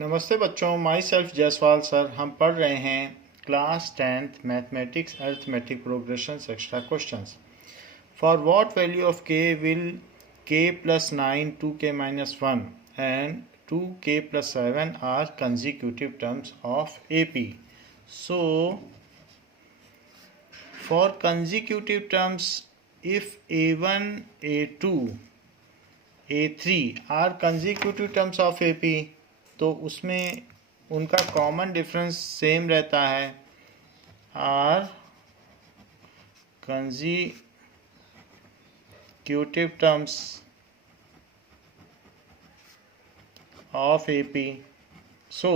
नमस्ते बच्चों, my self Jaiswal sir. हम पढ़ रहे हैं class 10th mathematics arithmetic progressions extra questions. For what value of के will k plus 9 2k minus 1 and 2k plus 7 are consecutive terms of AP. So for consecutive terms, if A1, A2, A3 are consecutive terms of AP, तो उसमें उनका common difference same रहता है, are consecutive terms of AP. So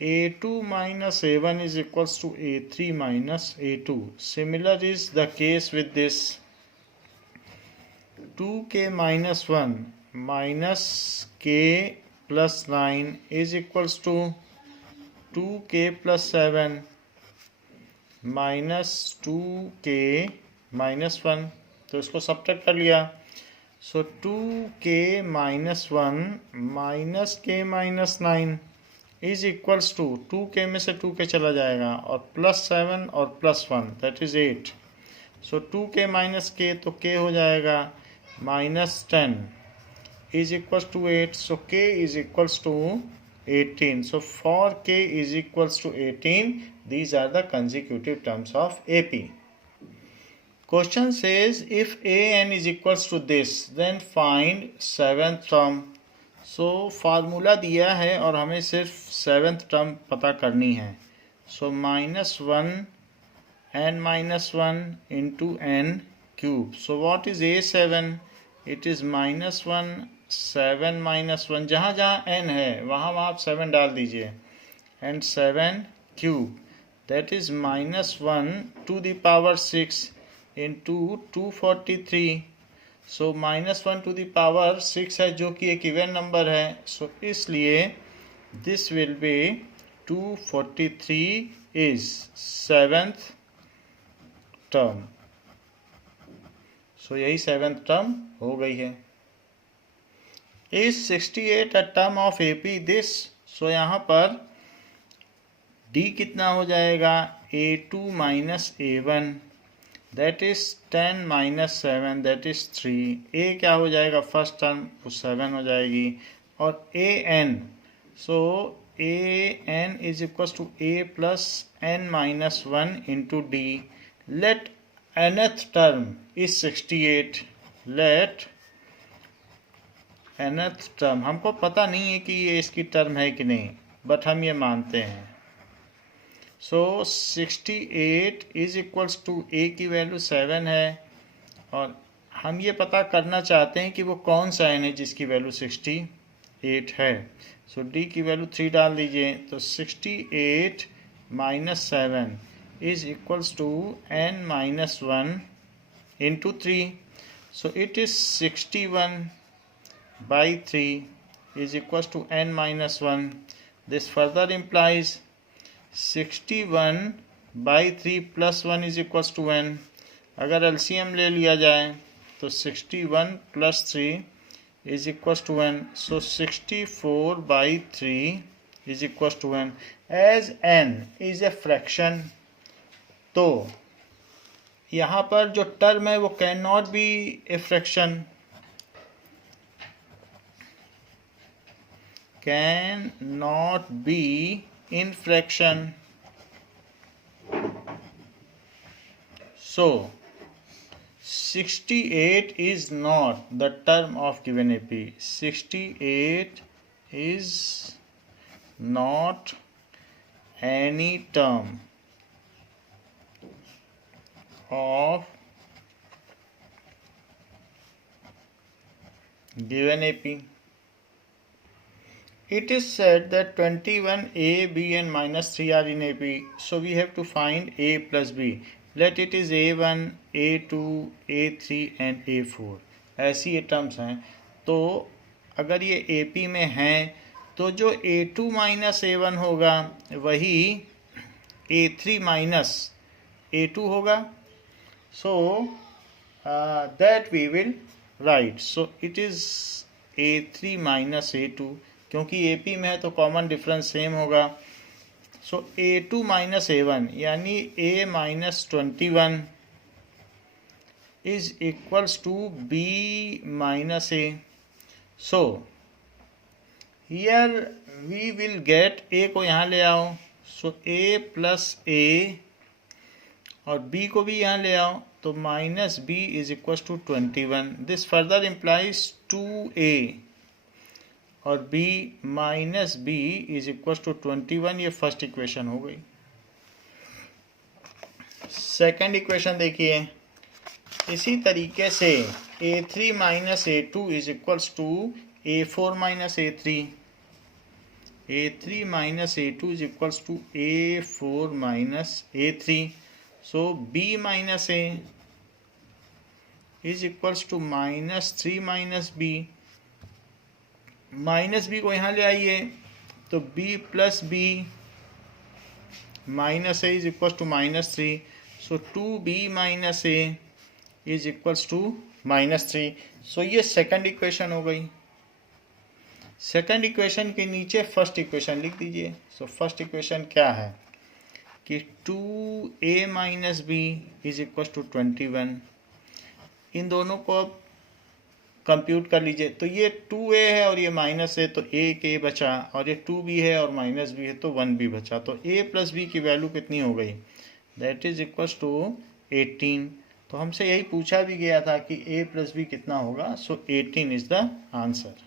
A2 minus A1 is equals to A3 minus A2. Similar is the case with this 2k minus 1 minus k plus 9 is equals to 2k plus 7 minus 2k minus 1. तो इसको subtract कर लिया. So 2k minus 1 minus k minus 9 is equals to 2k में से 2k चला जाएगा और plus 7 और plus 1 that is 8. So 2k minus k तो k हो जाएगा minus 10 is equals to 8. So k is equals to 18. So for k is equals to 18, these are the consecutive terms of AP. Question says if an is equals to this, then find seventh term. So formula दिया है और हमें सिर्फ seventh term पता करनी है. So -1 n minus 1 into n cube. So what is A7? It is -1 7 minus 1. जहाँ जहाँ n है वहाँ वहाँ आप 7 डाल दीजिए. And 7 cube that is -1 to the power 6 into 243. So -1 to the power 6 है जो कि एक इवन नंबर है. सो इसलिए दिस विल बी 243 इज सेवेंथ टर्म. सो यही सेवेंथ टर्म हो गई है. Is 68 a term of AP? This. So यहाँ पर D कितना हो जाएगा? A2 minus A1 that is 10 minus 7 that is 3. A क्या हो जाएगा? फर्स्ट टर्म वो 7 हो जाएगी. और AN, so AN is equals to A plus N minus 1 into D. Let nth term is 68. Let nth term, हमको पता नहीं है कि ये इसकी टर्म है कि नहीं, बट हम ये मानते हैं. सो 68 इज इक्वल्स टू ए की वैल्यू 7 है और हम ये पता करना चाहते हैं कि वो कौन सा n है जिसकी वैल्यू 68 है. सो d की वैल्यू 3 डाल दीजिए. तो 68 minus 7 is equals to n minus 1 into 3. So it is 61 by 3 is equals to n minus 1. This further implies 61 by 3 plus 1 is equals to n. अगर LCM ले लिया जाए तो 61 plus 3 is equals to n. So 64 by 3 is equals to n. As n is a fraction, तो यहाँ पर जो term है वो can not be a fraction, cannot be in fraction. So 68 is not the term of given AP. 68 is not any term of given AP. It is said that 21a, b and minus 3 are in AP. So we have to find a plus b. Let it is a1, a2, a3 and a4. ऐसी ये terms हैं. तो अगर ये AP में हैं तो जो a2 माइनस a1 होगा वही a3 माइनस a2 होगा. So that we will write. So it is a3 minus a2. क्योंकि AP में है तो कॉमन डिफरेंस सेम होगा। सो A2 माइनस A1 यानी A minus 21 is equals to B minus A। So here we will get A को यहाँ ले आओ, सो A प्लस A और B को भी यहाँ ले आओ तो minus B is equal to 21। This further implies 2A और B minus B is equal to 21। ये फर्स्ट इक्वेशन हो गई। सेकंड इक्वेशन देखिए, इसी तरीके से A3 minus A2 is equals to A4 minus A3। A3 minus A2 is equals to A4 minus A3। So B minus A is equals to minus 3 minus B। Minus B को यहाँ ले आइए तो B plus B minus A is equals to minus 3। So 2B minus A is equals to minus 3। So ये second equation हो गई। Second equation के नीचे फर्स्ट इक्वेशन लिख दीजिए। सो फर्स्ट इक्वेशन क्या है कि 2A minus B is equals to 21। इन दोनों को अब कंप्यूट कर लीजिए। तो ये 2A है और ये माइनस है तो एक A बचा, और ये 2B है और माइनस B है तो 1B बचा। तो A प्लस B की वैल्यू कितनी हो गई? That is equals to 18। तो हमसे यही पूछा भी गया था कि A प्लस B कितना होगा। सो 18 is the answer.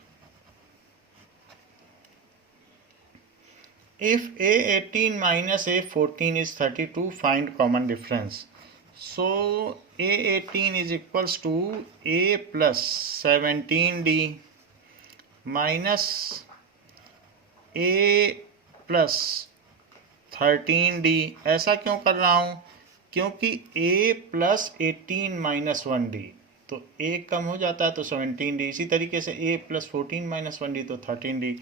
If A18 minus A14 is 32, find common difference. So A18 is equals to A plus 17D minus A plus 13D। ऐसा क्यों कर रहा हूँ? क्योंकि A plus 18 माइनस 1D, तो A कम हो जाता है तो 17D। इसी तरीके से A plus 14 माइनस 1D तो 13D।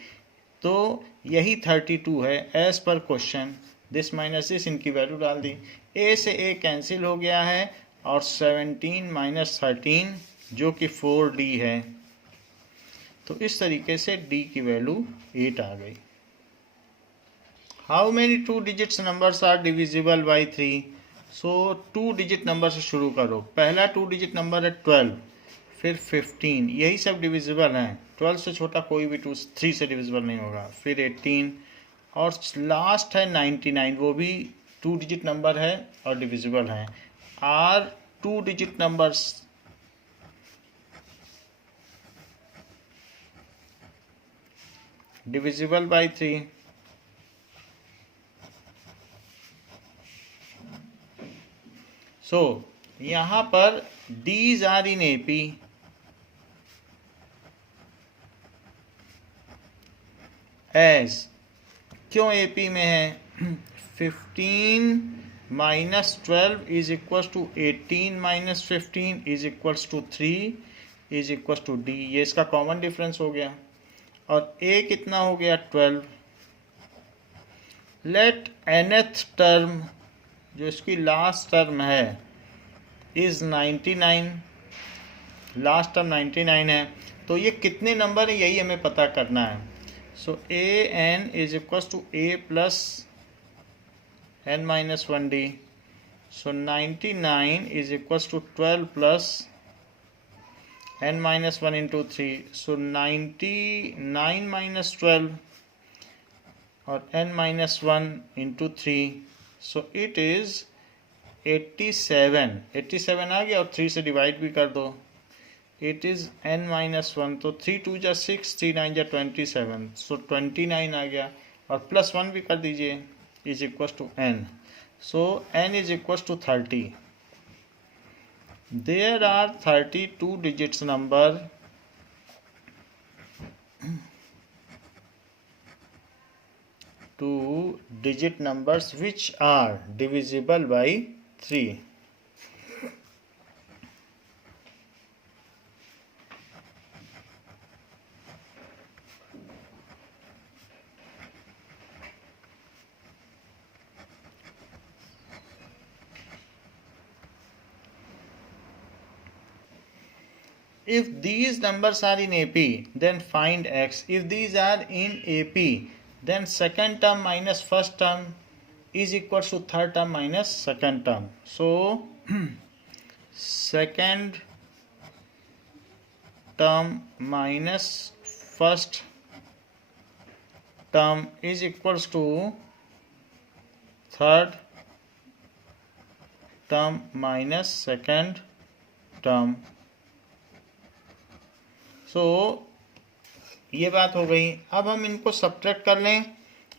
तो यही 32 है as per question. This minus this, इनकी वैल्यू डाल दी। A से A कैंसिल हो गया है और 17 माइनस 13 जो कि 4D है। तो इस तरीके से D की वैल्यू 8 आ गई। How many 2 digits numbers are divisible by 3? So 2 digit number से शुरू करो। पहला 2 डिजिट नंबर है 12, फिर 15, यही सब डिविजिबल हैं। 12 से छोटा कोई भी 3 से डिविजिबल नहीं होगा। फिर 18 और लास्ट है 99, वो भी 2 डिजिट नंबर है और डिविजिबल हैं। Are 2 digit numbers divisible by 3? So यहाँ पर these are in AP, as क्यों AP में है? 15 minus 12 is equals to 18 minus 15 is equals to 3 is equals to D। ये इसका कॉमन डिफरेंस हो गया। और A कितना हो गया? 12। लेट nth टर्म, जो इसकी लास्ट टर्म है, इज 99। लास्ट टर्म 99 है। तो ये कितने नंबर है यही हमें पता करना है। So an is equals to A plus n minus 1D। So 99 is equals to 12 plus n minus 1 into 3। So 99 minus 12 और n minus 1 into 3। So it is 87। 87 आ गया और 3 से डिवाइड भी कर दो। इट इज n माइनस 1, तो 3 2 जा 6, 3 9 जा 27। सो 29 आ गया और प्लस 1 भी कर दीजिए, is equal to n। So n is equal to 30। There are 32 digits number two digit numbers which are divisible by 3. if these numbers are in AP, then find x. If these are in AP, then second term minus first term is equals to third term minus second term. So second term minus first term is equals to third term minus second term. सो ये बात हो गई। अब हम इनको subtract कर लें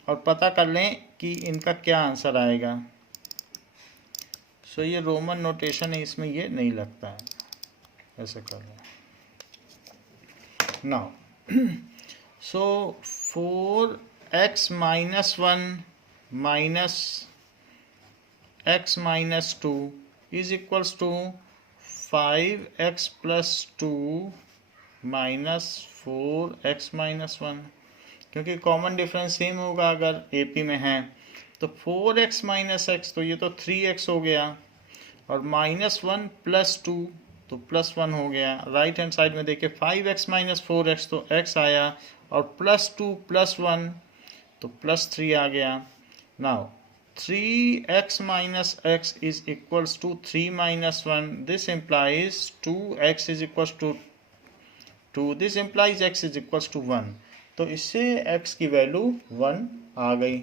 और पता कर लें कि इनका क्या आंसर आएगा। सो ये रोमन नोटेशन है, इसमें ये नहीं लगता है, ऐसे कर लें। Now so 4x minus 1 minus x minus 2 is equals to 5x plus 2 minus 4x minus 1, क्योंकि कॉमन डिफरेंस सेम होगा अगर AP में है। तो 4x माइनस x, तो ये तो 3x हो गया, और माइनस 1 प्लस 2 तो प्लस 1 हो गया। राइट हैंड साइड में देखिए 5x माइनस 4x तो x आया, और प्लस 2 प्लस 1 तो प्लस 3 आ गया। Now 3x minus x is equals to 3 minus 1, this implies 2x is equals to 2, this implies x is equals to 1। तो इससे x की वैल्यू 1 आ गई।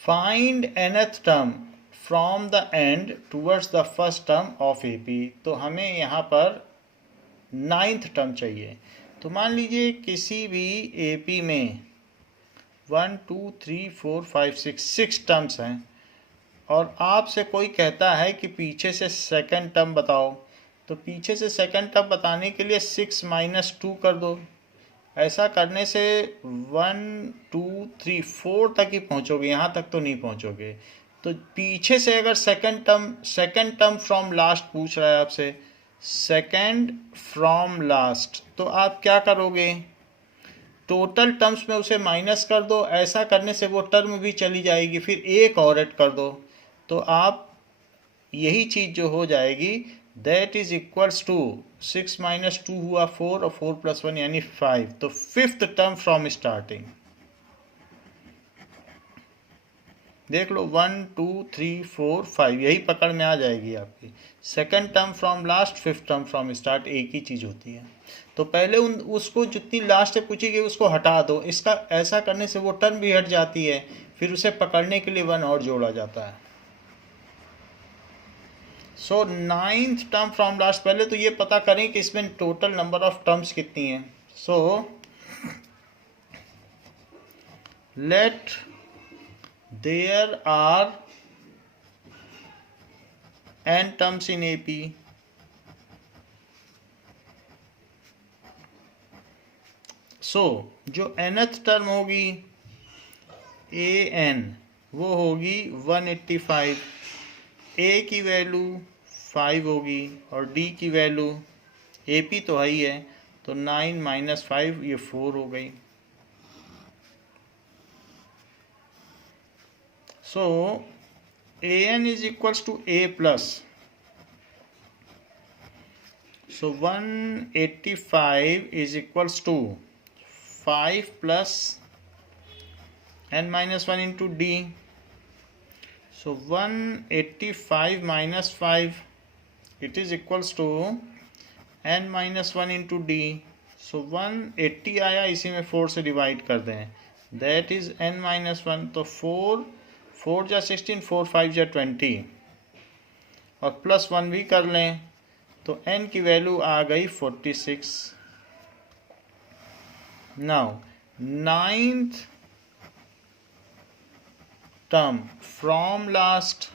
Find nth term from the end towards the first term of AP। तो हमें यहाँ पर 9th term चाहिए। तो मान लीजिए किसी भी AP में 1 2 3 4 5 6 टर्म्स हैं, और आपसे कोई कहता है कि पीछे से सेकंड टर्म बताओ। तो पीछे से सेकंड टर्म बताने के लिए 6 माइनस 2 कर दो। ऐसा करने से 1 2 3 4 तक ही पहुंचोगे, यहाँ तक तो नहीं पहुंचोगे। तो पीछे से अगर सेकंड टर्म फ्रॉम लास्ट पूछ रहा है आपसे, सेकंड फ्रॉम लास्ट, तो आप क्या करोगे, टोटल टर्म्स में उसे माइनस कर दो। ऐसा करने से वो टर्म भी चली जाएगी, फिर एक और ऐड कर दो। तो आप यही चीज़ जो हो जाएगी, that is equals to 6 minus 2 हुआ 4, और 4 प्लस 1 यानी 5। तो फिफ्थ टर्म फ्रॉम स्टार्टिंग देख लो, 1 2 3 4 5, यही पकड़ में आ जाएगी आपकी। Second term from last, fifth term from start, एक ही चीज़ होती है। तो पहले उसको जितनी लास्ट में पूछी गई उसको हटा दो। इसका ऐसा करने से वो टर्म भी हट जाती है, फिर उसे पकड़ने के लिए 1 और जोड़ा जाता है। सो 9th टर्म फ्रॉम लास्ट, पहले तो ये पता करें कि इसमें टोटल नंबर ऑफ टर्म्स कितनी है। So let there are n terms in AP। So जो nth टर्म होगी an, वो होगी 185। A की वैल्यू 5 होगी, और D की वैल्यू, AP तो है ही है, तो 9 माइनस 5 ये 4 हो गई। So an is equals to A plus, so 185 is equals to 5 plus n minus 1 into D। So 185 minus 5, it is equals to n minus 1 into D. So 180 आया, इसी में 4 से डिवाइड कर दें, that is n minus 1। तो 4 जा 16, 4 5 जा 20, और प्लस 1 भी कर लें, तो n की वैल्यू आ गई 46। Now 9th term from last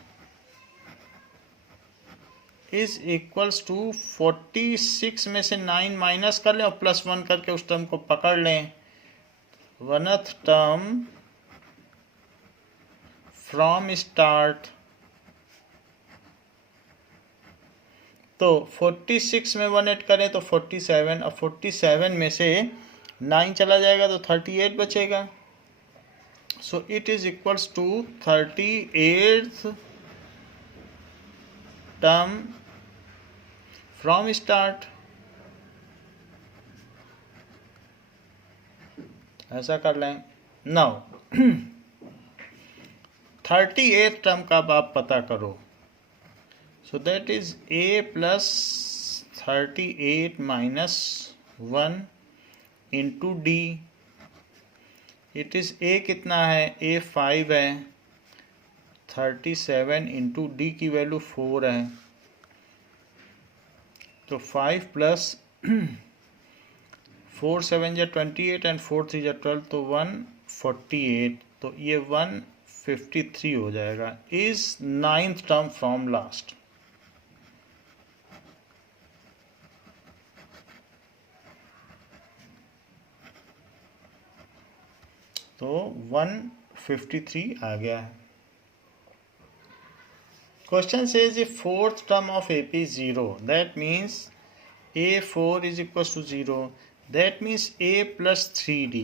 is equals to 46 में से 9 माइनस कर लें और प्लस 1 करके उस टर्म को पकड़ लें। 1th टर्म फ्रॉम स्टार्ट, तो 46 में 1 ऐड करें तो 47, और 47 में से 9 चला जाएगा तो 38 बचेगा। So it is equals to 38th term from start, ऐसा कर लें। नाउ 38th टर्म का आप पता करो। So that is a plus 38 minus 1 into d. It is a कितना है, a 5 है, 37 इंटू डी की वैल्यू 4 है, तो 5 प्लस 4 7 या 28 एंड 4 3 या 12, तो 148, तो ये 153 हो जाएगा। Is 9th term from last. तो 153 आ गया है। Question says if fourth term of AP is 0, that means A4 is equals to 0. That means A plus 3D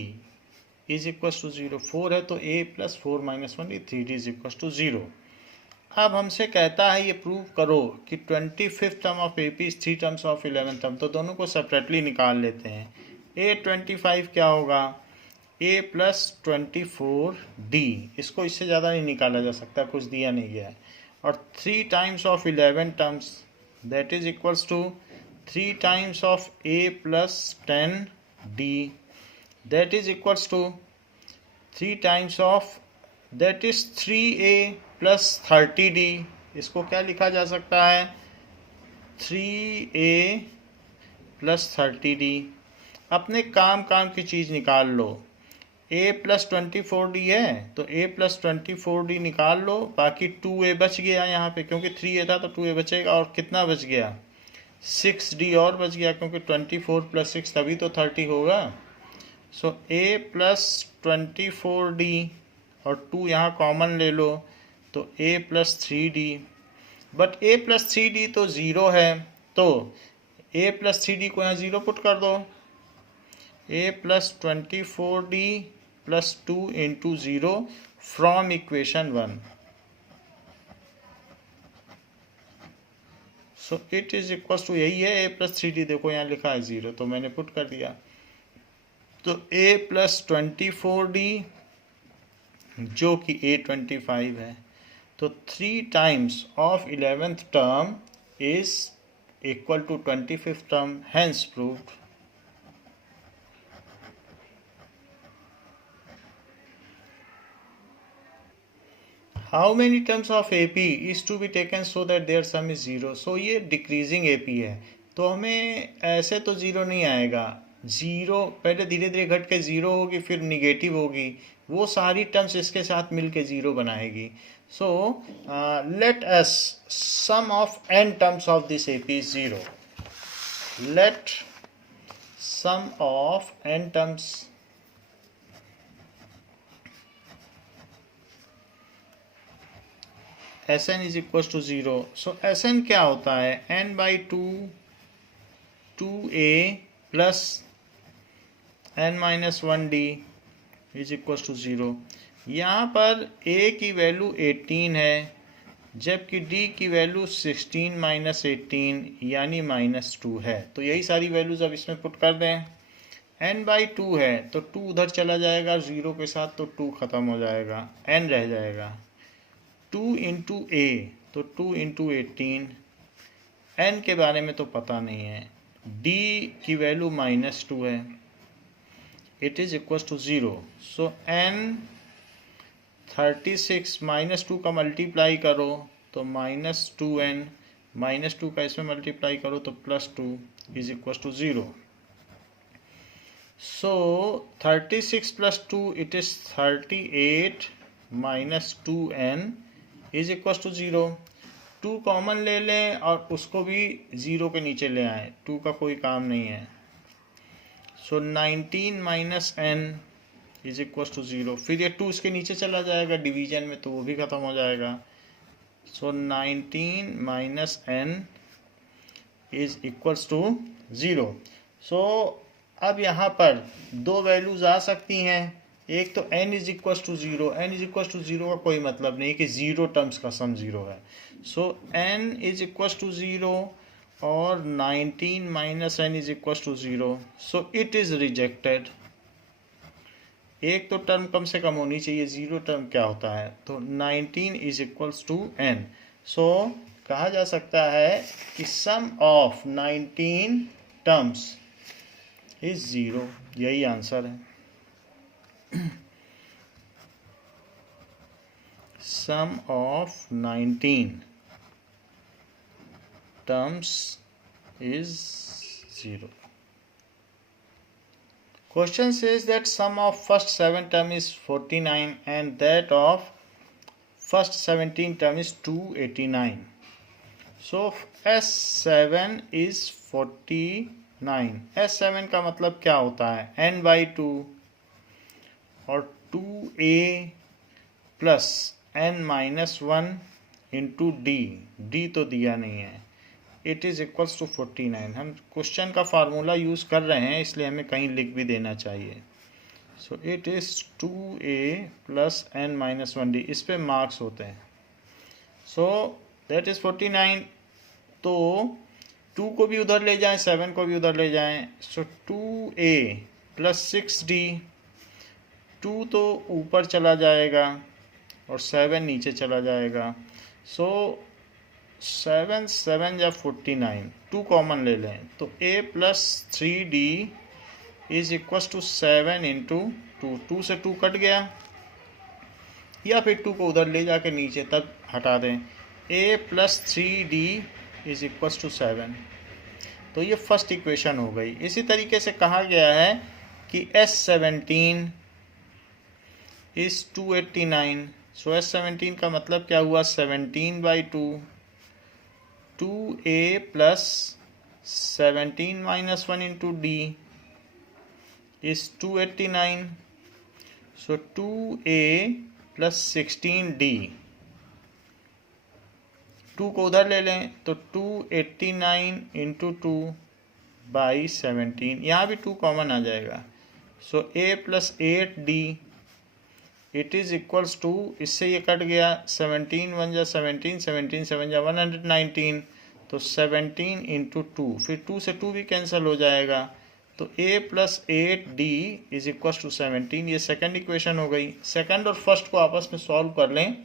is equals to 0. 4 है तो A plus 4 minus 1 3D is equals to 0. अब हमसे कहता है ये प्रूव करो कि 25th term of AP is 3 terms of 11th term, तो दोनों को सेपरेटली निकाल लेते हैं। A25 क्या होगा, A plus 24D, इसको इससे ज़्यादा नहीं निकाला जा सकता, कुछ दिया नहीं गया है। और 3 times of 11 terms, that is equals to 3 times of A plus 10D, that is equals to 3 times of, that is 3A plus 30D। इसको क्या लिखा जा सकता है, 3A plus 30D। अपने काम की चीज़ निकाल लो। A plus 24D है तो A plus 24D निकाल लो, बाकी 2A बच गया यहाँ पे, क्योंकि 3A था तो 2A बचेगा, और कितना बच गया, 6D और बच गया, क्योंकि 24 plus 6 तभी तो 30 होगा। सो A plus 24D और 2 यहाँ कॉमन ले लो, तो A plus 3D, but A plus 3D तो 0 है, तो A plus 3D को यहाँ 0 पुट कर दो। A plus 24D plus 2 into 0 from equation 1. So it is equals to, यही है A plus 3D, देखो यहाँ लिखा है 0, तो मैंने पुट कर दिया। तो A plus 24D जो कि A25 है, तो 3 times of 11th term is equal to 25th term, hence proved। How many terms of AP is to be taken so that their sum is 0? So ये decreasing AP है, तो हमें ऐसे तो 0 नहीं आएगा। 0 पहले धीरे धीरे घट के 0 होगी, फिर निगेटिव होगी, वो सारी टर्म्स इसके साथ मिलके 0 बनाएगी। So let us sum of n terms of this AP is 0. Let sum of n terms Sn is equals to 0. So Sn क्या होता है, n by 2 2a plus n minus 1d is equals to 0. यहाँ पर a की value 18 है, जबकि d की वैल्यू 16 माइनस 18 यानी -2 है। तो यही सारी वैल्यूज अब इसमें पुट कर दें। n by 2 है तो 2 उधर चला जाएगा 0 के साथ, तो 2 ख़त्म हो जाएगा, n रह जाएगा। 2 इंटू ए तो 2 इंटू 18, n के बारे में तो पता नहीं है, d की वैल्यू -2 है, it is equal to 0। So n 36 -2 का मल्टीप्लाई करो तो -2n, -2 का इसमें मल्टीप्लाई करो तो +2 is equal to 0। So 36 + 2 it is 38 -2n is equal to 0। 2 common ले लें और उसको भी 0 के नीचे ले आए, 2 का कोई काम नहीं है। सो 19 -n इज इक्वल टू 0। फिर ये 2 इसके नीचे चला जाएगा डिवीजन में, तो वो भी ख़त्म हो जाएगा। सो 19 -n इज इक्वल्स टू 0। सो अब यहाँ पर 2 वैल्यूज आ सकती हैं, एक तो n is equals to 0। n is equals to 0 का कोई मतलब नहीं कि 0 टर्म्स का सम 0 है। सो n इज इक्वल्स टू 0 और 19 minus n is equals to 0, so it is rejected. एक तो टर्म कम से कम होनी चाहिए, 0 टर्म क्या होता है, तो 19 is equals to n. सो कहा जा सकता है कि सम ऑफ 19 टर्म्स इज 0. यही आंसर है. Sum of 19 terms is 0. Question says that sum of first 7 term is 49 and that of first 17 term is 289. So S7 is 49. S7 का मतलब क्या होता है, n by 2 और 2a plus n minus 1 into d तो दिया नहीं है. It is equals to 49. हम क्वेश्चन का फार्मूला यूज़ कर रहे हैं इसलिए हमें कहीं लिख भी देना चाहिए. सो it is 2a plus n minus 1d. इस पे मार्क्स होते हैं. So that is 49. तो 2 को भी उधर ले जाएं, 7 को भी उधर ले जाएं. सो 2a प्लस 6d. 2 तो ऊपर चला जाएगा और 7 नीचे चला जाएगा. सो 7 7 या 49. 2 कॉमन ले लें तो a plus 3d is equals to 7 into 2. 2 से 2 कट गया, या फिर 2 को उधर ले जाके नीचे तक हटा दें. a plus 3d is equals to 7. तो ये फर्स्ट इक्वेशन हो गई. इसी तरीके से कहा गया है कि S17 इज 289. सो S17 का मतलब क्या हुआ, 17 by 2. 2a plus 17 minus 1 into d is 289. So 2a plus 16d. 2 को उधर ले लें तो 289 इंटू 2 बाई 17. यहाँ भी 2 कॉमन आ जाएगा. So a plus 8d it is equals to, इससे ये कट गया, 17 1 जा 17, 17 7 जा 119. तो 17 इंटू 2, फिर 2 से 2 भी कैंसिल हो जाएगा. तो a plus 8d is equals to 17. ये सेकंड इक्वेशन हो गई. सेकंड और फर्स्ट को आपस में सॉल्व कर लें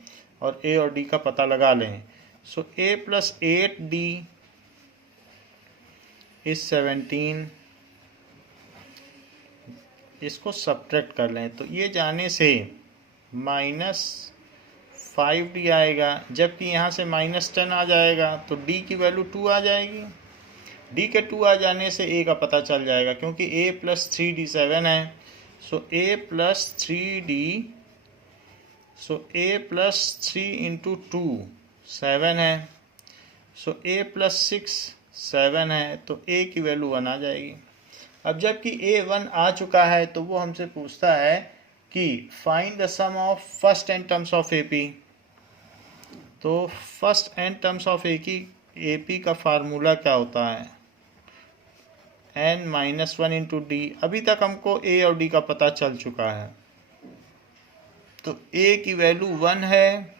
और a और d का पता लगा लें. सो a प्लस 8d इज 17. इसको सब्ट्रैक्ट कर लें तो ये जाने से माइनस 5d आएगा, जबकि यहाँ से माइनस 10 आ जाएगा तो d की वैल्यू 2 आ जाएगी. d के 2 आ जाने से a का पता चल जाएगा क्योंकि a प्लस 3d 7 है. So a plus 3d, so a plus 3 into 2 7 है. सो a प्लस 6 7 है तो a की वैल्यू 1 आ जाएगी. अब जबकि a 1 आ चुका है तो वो हमसे पूछता है कि find the sum of first n terms of AP. तो first n terms of AP का फार्मूला क्या होता है, n माइनस 1 इंटू डी. अभी तक हमको a और d का पता चल चुका है. तो a की वैल्यू 1 है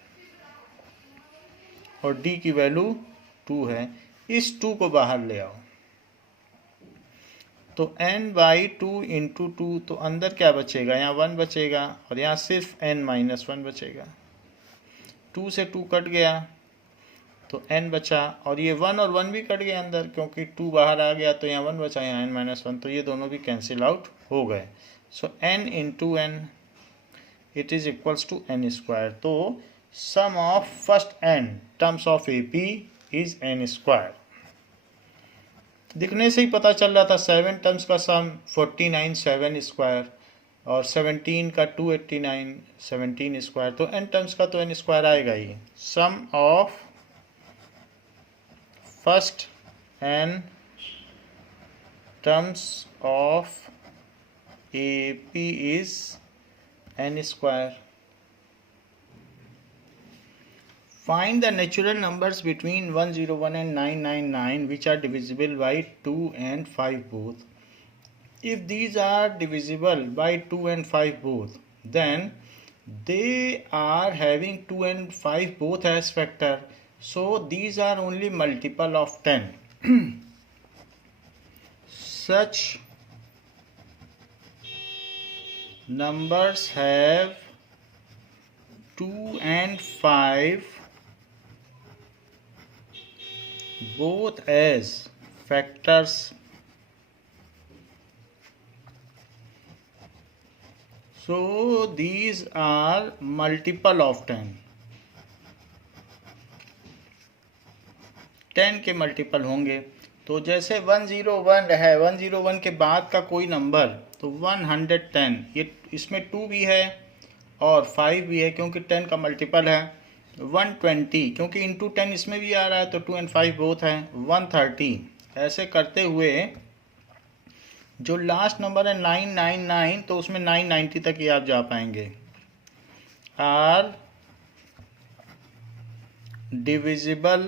और d की वैल्यू 2 है. इस 2 को बाहर ले आओ तो n बाई 2 इंटू 2. तो अंदर क्या बचेगा, यहाँ 1 बचेगा और यहाँ सिर्फ n माइनस 1 बचेगा. 2 से 2 कट गया तो n बचा और ये 1 और 1 भी कट गए अंदर क्योंकि 2 बाहर आ गया तो यहाँ 1 बचा, यहाँ n माइनस 1. तो ये दोनों भी कैंसिल आउट हो गए. So n into n it is equals to n square. तो sum of first n terms of AP is n square. दिखने से ही पता चल रहा था 7 टर्म्स का सम 49 7 स्क्वायर और 17 का 289 17 स्क्वायर. तो n टर्म्स का तो n स्क्वायर आएगा ही. Sum of first n terms of AP is n square. Find the natural numbers between 101 and 999 which are divisible by 2 and 5 both. If these are divisible by 2 and 5 both, then they are having 2 and 5 both as factor. So these are only multiple of 10. such numbers have 2 and 5 both as factors. So these are multiple of 10. 10 के multiple होंगे। तो जैसे 101 है, 101 के बाद का कोई number तो 110, ये इसमें 2 भी है और 5 भी है क्योंकि 10 का मल्टीपल है। 120 क्योंकि इंटू 10 इसमें भी आ रहा है तो 2 and 5 बोथ है। 130 ऐसे करते हुए जो लास्ट नंबर है 999 तो उसमें 990 तक ही आप जा पाएंगे। Are divisible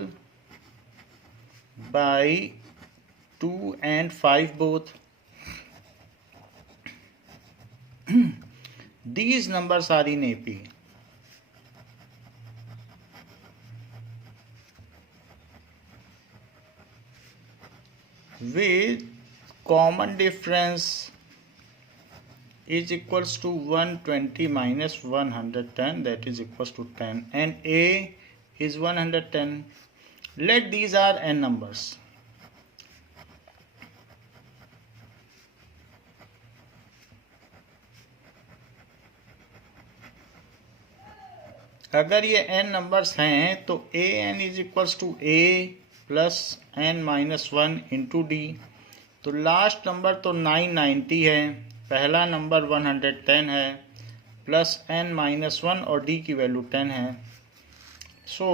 by 2 and 5 both. These numbers are in AP. With common difference is equals to 120 minus 110, that is equals to 10, and A is 110. Let these are n numbers. अगर ये n numbers हैं तो a n is equals to a plus n minus 1 into d. तो last number तो 990 है, पहला number 110 है, plus n minus 1 और d की वैल्यू 10 है। सो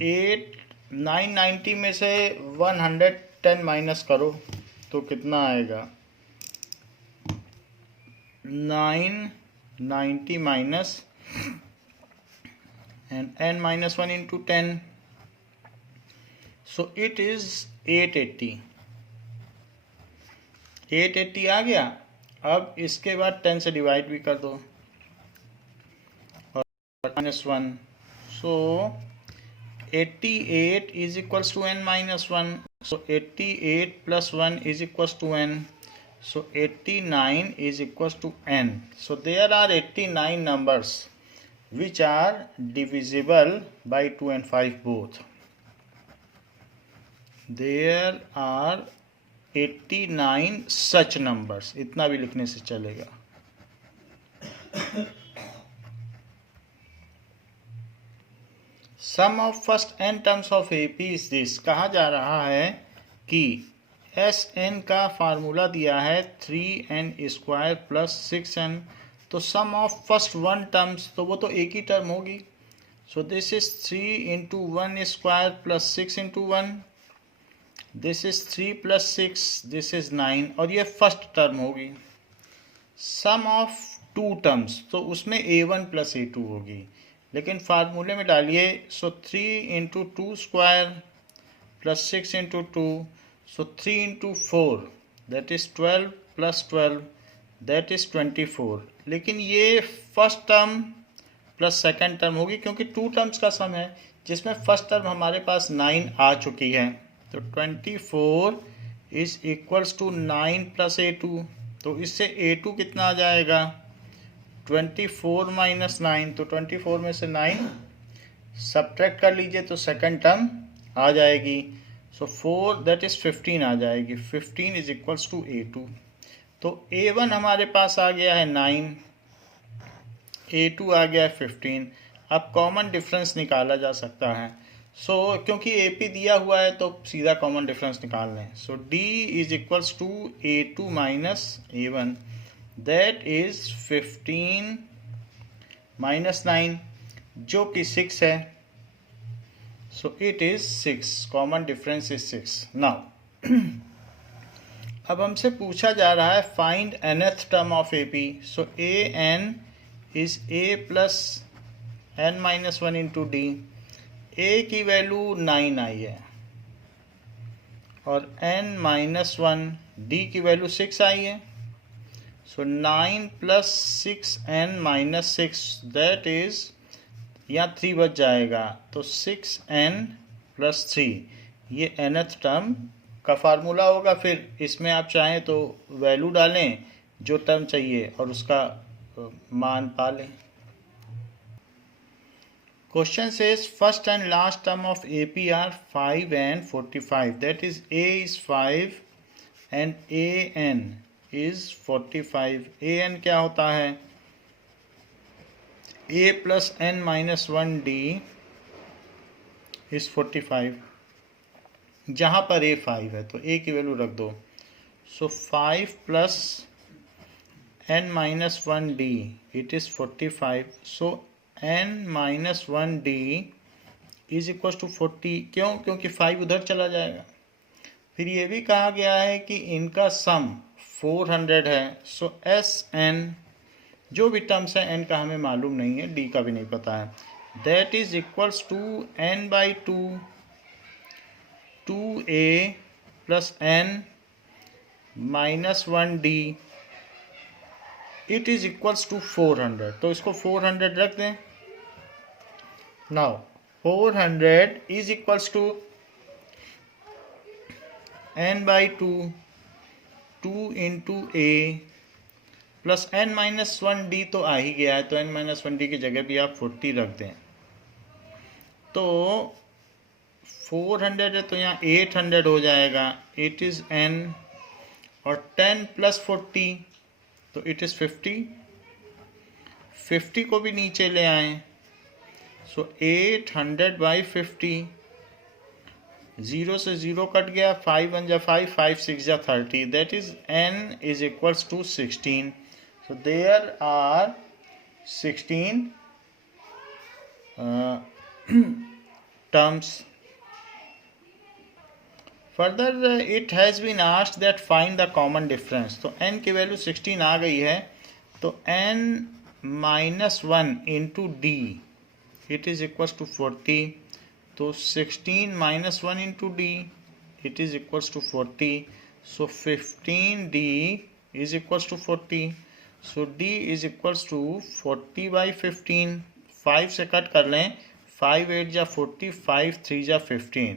990 में से 110 माइनस करो तो कितना आएगा? 990 minus and n minus 1 into 10, so it is 880। 880 आ गया। अब इसके बाद 10 से डिवाइड भी कर दो और -1, so 88 is equals to n minus 1, so 88 plus 1 is equals to n, so 89 is equals to n. So there are 89 numbers which are divisible by 2 and 5 both. There are 89 such numbers. इतना भी लिखने से चलेगा। Sum of first n terms of AP is this. कहा जा रहा है कि Sn का फार्मूला दिया है 3n स्क्वायर प्लस 6n। तो सम ऑफ फर्स्ट 1 टर्म्स तो वो तो एक ही टर्म होगी। सो this is 3 into 1 square plus 6 into 1, this is 3 plus 6, this is 9, और ये फर्स्ट टर्म होगी। सम ऑफ 2 टर्म्स तो उसमें a1 प्लस a2 होगी, लेकिन फार्मूले में डालिए। सो 3 into 2 square plus 6 into 2, so 3 into 4 that is 12 plus 12 that is 24। लेकिन ये first term plus second term होगी क्योंकि 2 टर्म्स का सम है जिसमें फर्स्ट टर्म हमारे पास 9 आ चुकी है। तो 24 is equals to 9 plus a2। तो इससे a2 कितना आ जाएगा? 24 माइनस 9। तो 24 में से 9 सब्ट्रैक्ट कर लीजिए तो सेकंड टर्म आ जाएगी। सो 4 दैट इज 15 आ जाएगी। 15 इज इक्वल्स टू a2। तो a1 हमारे पास आ गया है 9, a2 आ गया है 15। अब कॉमन डिफरेंस निकाला जा सकता है। सो क्योंकि AP दिया हुआ है तो सीधा कॉमन डिफरेंस निकाल लें। So D is equals to a2 minus a1, that is 15 minus 9 जो कि 6 है। So it is 6, common difference is 6। Now अब हमसे पूछा जा रहा है find nth term of AP। So an is a plus n minus 1 into d. a की वैल्यू 9 आई है और n माइनस 1 d की वैल्यू 6 आई है। So 9 plus 6n minus 6 that is, यहाँ 3 बच जाएगा तो 6n प्लस 3, ये nth टर्म का फार्मूला होगा। फिर इसमें आप चाहें तो वैल्यू डालें जो टर्म चाहिए और उसका मान पा लें। Question says first and last term of AP are 5 and 45. That is A is 5 and AN is 45. AN क्या होता है? A plus N minus 1D is 45. जहाँ पर A 5 है तो A की वैल्यू रख दो। So 5 plus N minus 1D, it is 45. So n minus 1d is equal to 40। क्यों? क्योंकि 5 उधर चला जाएगा। फिर ये भी कहा गया है कि इनका सम 400 है। सो एस एन, जो भी टर्म्स है n का हमें मालूम नहीं है, d का भी नहीं पता है, that is equals to n by 2 2a plus n minus 1d it is equals to 400। तो इसको 400 रख दें। Now 400 is equals to n by 2 2 into a plus n minus 1d तो आ ही गया है, तो n माइनस 1d की जगह भी आप 40 रख दें। तो 400 है तो यहाँ 800 हो जाएगा। इट इज n और 10 प्लस 40 तो इट इज़ 50। 50 को भी नीचे ले आए। सो 800 बाई 50, 0 से 0 कट गया, 5 1 जा 5, 5 6 जा 30, that is n is equals to 16। So there are 16 terms. Further, it has been asked that find the common difference. तो n की वैल्यू 16 आ गई है, तो n minus 1 into d it is equals to 40। तो 16 minus 1 into d it is equals to 40। So 15d is equals to 40। So d is equals to 40 by 15। 5 से cut कर लें, 5 8 जा 40, 5 3 जा 15।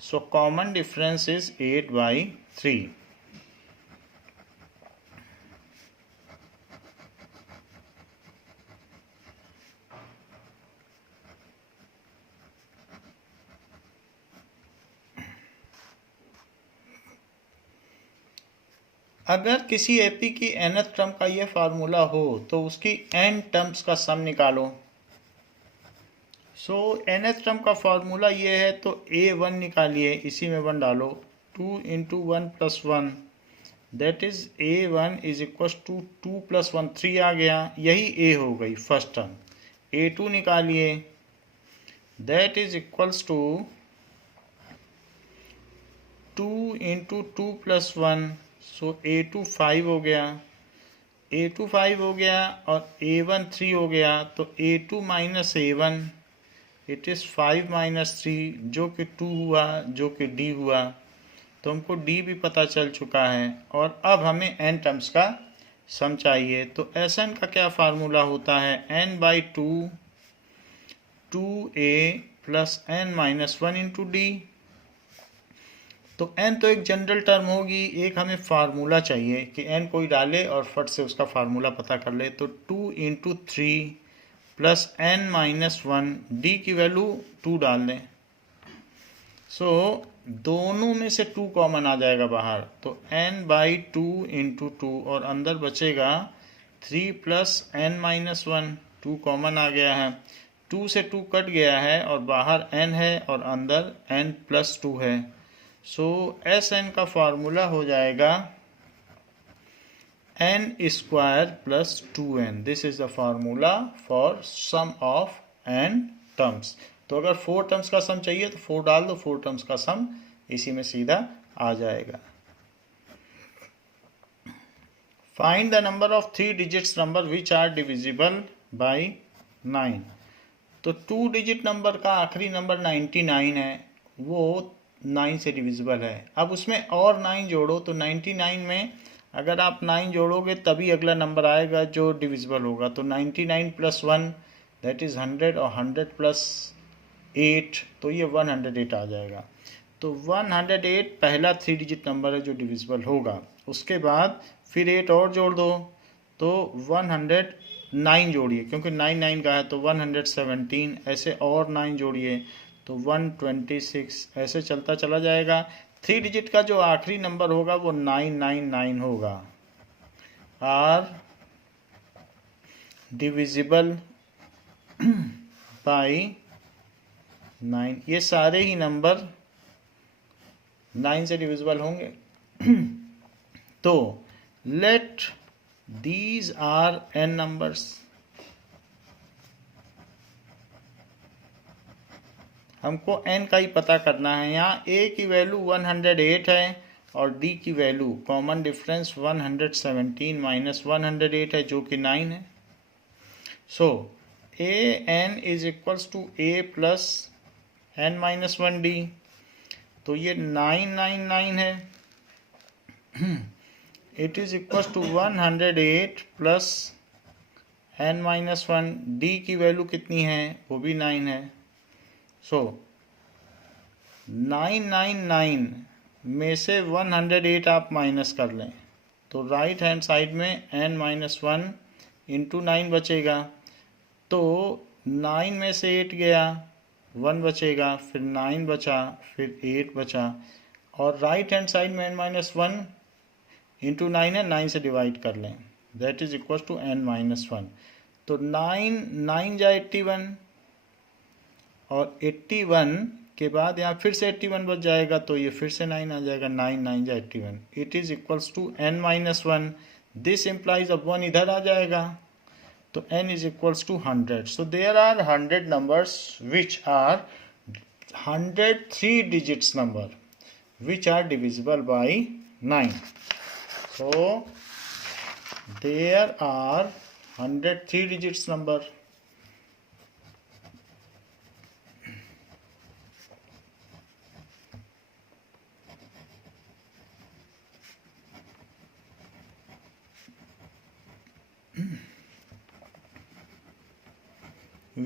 So common difference is 8 by 3. अगर किसी AP की nth term का ये फार्मूला हो तो उसकी n टर्म्स का सम निकालो। सो nth टर्म का फार्मूला ये है, तो a1 निकालिए, इसी में 1 डालो, 2 into 1 plus 1 that is a1 is equal to 2 plus 1 3 आ गया, यही a हो गई फर्स्ट टर्म। a2 निकालिए, that is equals to 2 into 2 plus 1, so a2 5 हो गया, a2 5 हो गया और a1 3 हो गया, तो a2 minus a1 it is 5 minus 3, जो कि 2 हुआ, जो कि d हुआ। तो हमको d भी पता चल चुका है और अब हमें n टर्म्स का सम चाहिए। तो Sn का क्या फार्मूला होता है? n by 2 2a plus n minus 1 into d. तो n तो एक जनरल टर्म होगी, एक हमें फार्मूला चाहिए कि n कोई डाले और फट से उसका फार्मूला पता कर ले। तो 2 into 3 plus n minus 1, D की वैल्यू 2 डाल दें। सो दोनों में से 2 कॉमन आ जाएगा बाहर, तो n बाई 2 इंटू 2 और अंदर बचेगा 3 प्लस n माइनस 1, 2 कॉमन आ गया है, 2 से 2 कट गया है और बाहर n है और अंदर n प्लस 2 है। सो Sn का फार्मूला हो जाएगा n square plus 2n. This is the formula for sum of n terms. तो अगर 4 टर्म्स का सम चाहिए तो 4 डाल दो, 4 टर्म्स का सम इसी में सीधा आ जाएगा। Find the number of 3 digits number which are divisible by 9. तो 2 डिजिट नंबर का आखिरी नंबर 99 है, वो 9 से डिविजिबल है। अब उसमें और 9 जोड़ो, तो 99 में अगर आप 9 जोड़ोगे तभी अगला नंबर आएगा जो डिविजिबल होगा। तो 99 प्लस 1 दैट इज़ 100 और 100 प्लस 8 तो ये 108 आ जाएगा। तो 108 पहला 3 डिजिट नंबर है जो डिविजिबल होगा। उसके बाद फिर 8 और जोड़ दो तो 109 जोड़िए, क्योंकि 9 का है तो 117, ऐसे और 9 जोड़िए तो 126, ऐसे चलता चला जाएगा। 3 डिजिट का जो आखिरी नंबर होगा वो 999 होगा। आर डिविजिबल बाई 9, ये सारे ही नंबर 9 से डिविजिबल होंगे। तो let these are n numbers. हमको n का ही पता करना है। यहाँ a की वैल्यू 108 है और d की वैल्यू कॉमन डिफरेंस 117 माइनस 108 है जो कि 9 है। So a n is equals to a plus n minus 1d, तो ये 999 है। It is equals to 108 plus n minus 1, d की वैल्यू कितनी है, वो भी 9 है। सो 999 में से 108 आप माइनस कर लें तो राइट हैंड साइड में n माइनस 1 इंटू 9 बचेगा। तो 9 में से 8 गया, 1 बचेगा, फिर 9 बचा, फिर 8 बचा, और राइट हैंड साइड में n माइनस 1 इंटू 9 है, 9 से डिवाइड कर लें, that is equal to n minus 1। तो 9 जा 81 और 81 के बाद यहाँ फिर से 81 बच जाएगा, तो ये फिर से 9 आ जाएगा, 9 जा 81। It is equals to n minus 1। This implies अब 1 इधर आ जाएगा, तो n is equals to 100। So there are 100 numbers which are 103 digits number which are divisible by 9। So there are 103 digits number.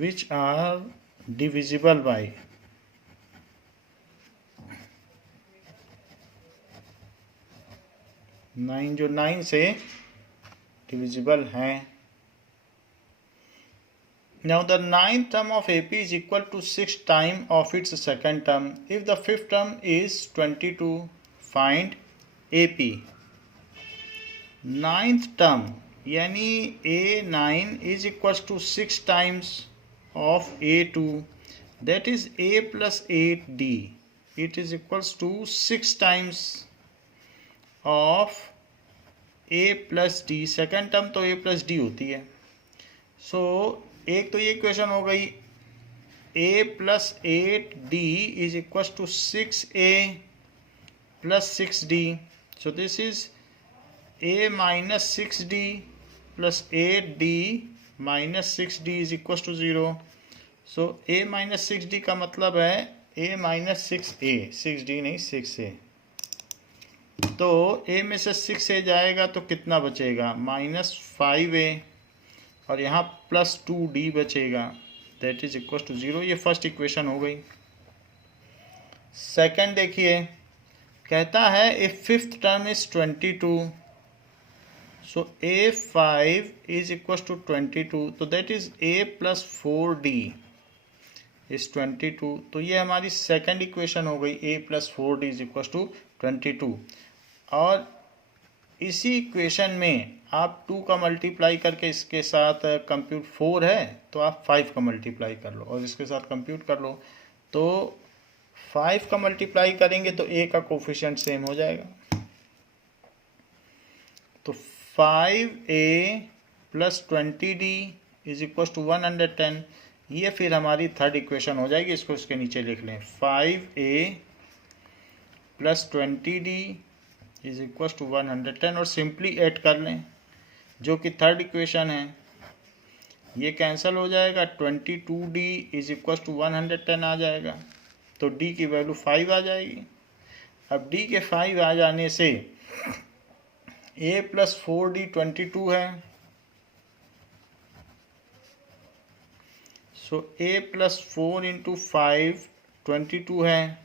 Which are divisible by 9, जो 9 से divisible हैं। Now the ninth term of AP is equal to 6 times of its second term. If the fifth term is 22, find AP. Ninth term यानी A9 is equals to 6 times of A2, that is A plus 8D. It is equals to 6 times of A plus D. Second term तो A plus D होती है। सो एक तो ये equation हो गई, A plus 8D is equals to 6A plus 6D. So this is A minus 6D plus 8D minus 6D is equals to 0. So A minus 6D का मतलब है A minus 6A, 6D नहीं 6A। तो A में से 6A जाएगा तो कितना बचेगा, माइनस 5A, और यहाँ प्लस 2D बचेगा, दैट इज इक्वल टू 0। ये फर्स्ट इक्वेशन हो गई। सेकंड देखिए, कहता है if fifth term is 22, so A5 is equal to 22, तो that is A plus 4D is 22। तो ये हमारी सेकंड इक्वेशन हो गई, A plus 4D is equal to 22। और इसी इक्वेशन में आप 2 का मल्टीप्लाई करके इसके साथ कंप्यूट 4 है तो आप 5 का मल्टीप्लाई कर लो और इसके साथ कंप्यूट कर लो। तो 5 का मल्टीप्लाई करेंगे तो A का कोफिशिएंट सेम हो जाएगा। तो 5A plus 20D is equal to 110। ये फिर हमारी थर्ड इक्वेशन हो जाएगी। इसको इसके नीचे लिख लें, 5A plus 20D is equal to 110, और सिंपली ऐड कर लें जो कि थर्ड इक्वेशन है। ये कैंसिल हो जाएगा, 22D इज इक्वल टू 110 आ जाएगा, तो D की वैल्यू 5 आ जाएगी। अब D के 5 आ जाने से A प्लस 4D 22 है, सो A प्लस 4 इंटू 5 22 है,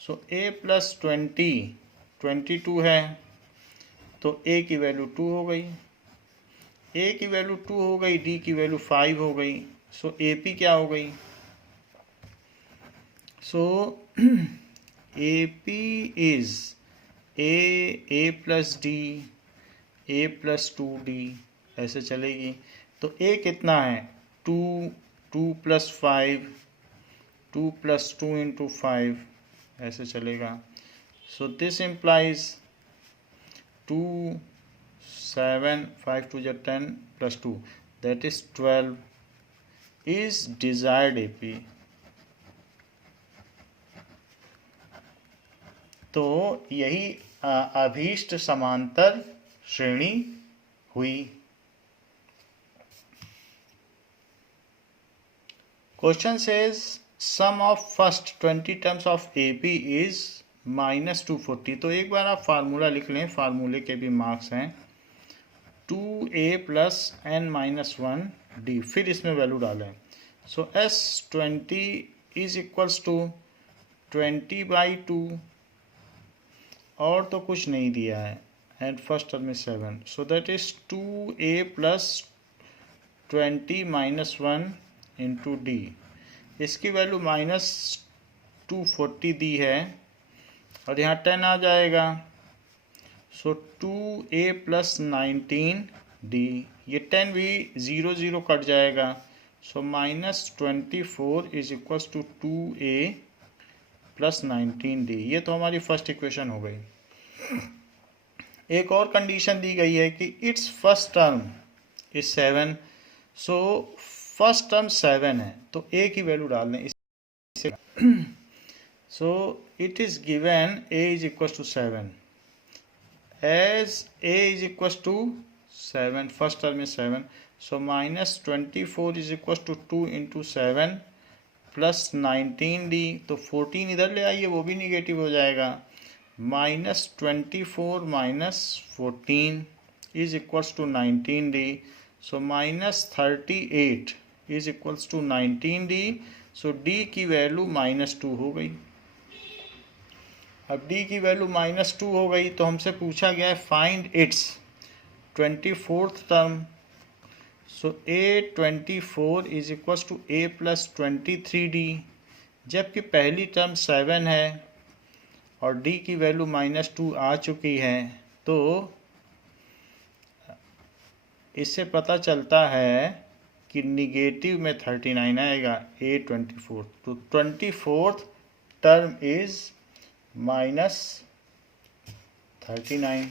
सो ए प्लस 22 है, तो ए की वैल्यू 2 हो गई, ए की वैल्यू 2 हो गई, डी की वैल्यू 5 हो गई। सो ए पी क्या हो गई? So A P is A plus D, A plus 2D, ऐसे चलेगी। तो ए कितना है? 2 प्लस 5, 2 प्लस 2 इंटू 5, ऐसे चलेगा। So this implies 2, 7, 5 2 10 plus 2, that is 12 is desired AP। तो यही अभीष्ट समांतर श्रेणी हुई। Question says sum of first 20 terms of AP is -240। तो एक बार आप फार्मूला लिख लें, फार्मूले के भी मार्क्स हैं। 2A प्लस n-1D, फिर इसमें वैल्यू डालें। सो S20 इज इक्वल्स टू 20/2, और तो कुछ नहीं दिया है, and first term is 7, so that is 2A plus 20 -1 into D. इसकी वैल्यू -240 दी है, और यहाँ 10 आ जाएगा। सो 2A प्लस 19D, ये 10 भी 0 0 कट जाएगा। So -24 is equals to 2A plus 19D। ये तो हमारी फर्स्ट इक्वेशन हो गई। एक और कंडीशन दी गई है कि it's first term is 7। So first term 7 है, तो ए की वैल्यू डाल दें इसे। So it is given a is equal to 7, as a is equal to 7, first term is 7। So -24 is equal to 2 into 7 plus 19D। तो 14 इधर ले आइए, वो भी निगेटिव हो जाएगा। -24 minus 14 is equals to 19D। So -38 is equals to 19D। So D की value -2 हो गई। अब D की वैल्यू -2 हो गई, तो हमसे पूछा गया है find its 24th term. So A24 is equals to A plus 23D, जबकि पहली टर्म 7 है और D की वैल्यू -2 आ चुकी है। तो इससे पता चलता है कि निगेटिव में 39 आएगा, A24। तो 24th term is -39।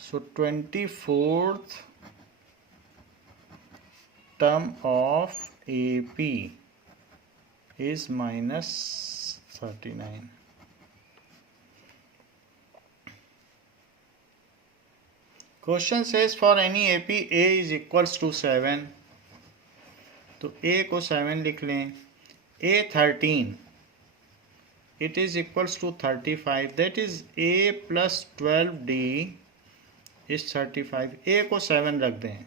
So 24th term of AP is -39। Question says for any AP A is equals to 7। तो A को 7 लिख लें। A13 it is equals to 35, that is A plus 12D is 35। A को 7 रख दें।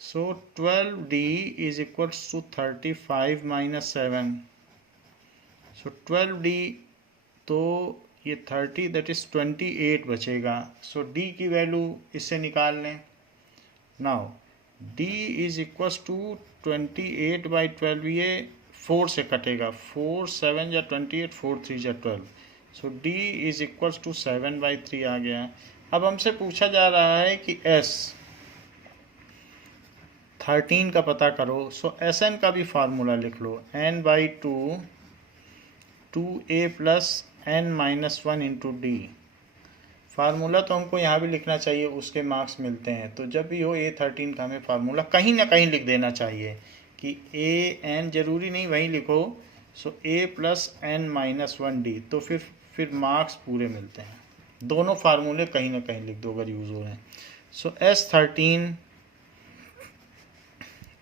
So 12D is equals to 35 minus 7। So 12D, तो ये 30, that is 28 बचेगा। सो D की वैल्यू इससे निकाल लें। Now D is equals to 28/12, ये 4 से कटेगा। 4 7 या 28, 4 3 या 12। सो D इज इक्वल्स टू 7/3 आ गया। अब हमसे पूछा जा रहा है कि S13 का पता करो। सो Sn का भी फार्मूला लिख लो, n/2 2A plus n-1 into D। Formula तो हमको यहाँ भी लिखना चाहिए, उसके मार्क्स मिलते हैं। तो जब भी हो A13 का हमें फार्मूला कहीं ना कहीं लिख देना चाहिए कि AN, जरूरी नहीं वहीं लिखो। सो A प्लस n-1D, तो फिर मार्क्स पूरे मिलते हैं। दोनों फार्मूले कहीं ना कहीं लिख दो अगर यूज़ हो रहे हैं। सो S13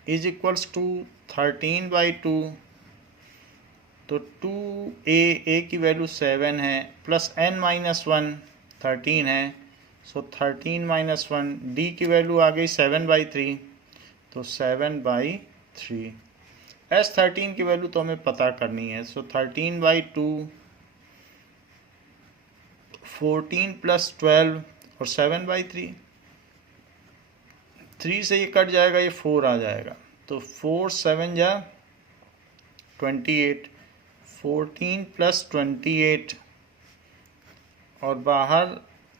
इज इक्वल्स टू 13/2, तो 2A की वैल्यू 7 है, प्लस n-1 13 है। सो 13 - 1, D की वैल्यू आ गई 7/3, तो 7/3। S13 की वैल्यू तो हमें पता करनी है। सो 13/2, 14 + 12 और 7/3। 3 से ये कट जाएगा, ये 4 आ जाएगा, तो 4 7 जा 28, 14 + 28 और बाहर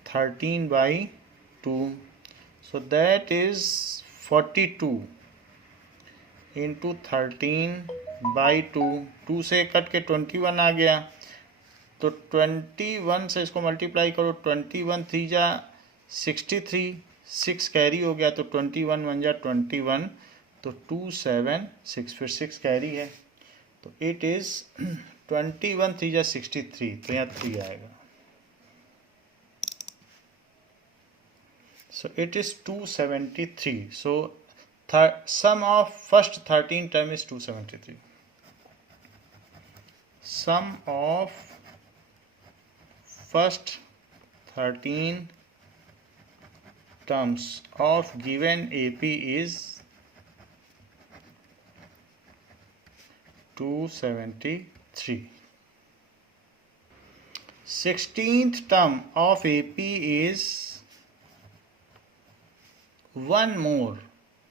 13/2, सो दैट इज 42 इंटू 13/2। 2 से कट के 21 आ गया, तो 21 से इसको मल्टीप्लाई करो, 21 3 जा 63, 6 कैरी हो गया, तो 21 1 जा 21, तो 2 7 6, फिर 6 कैरी है, तो इट इज़ 21 3 जा 63, तो यहाँ 3 आएगा। So it is 273. So sum of first 13 term is 273. Sum of first 13 terms of given AP is 273. 16th term of AP is 1 more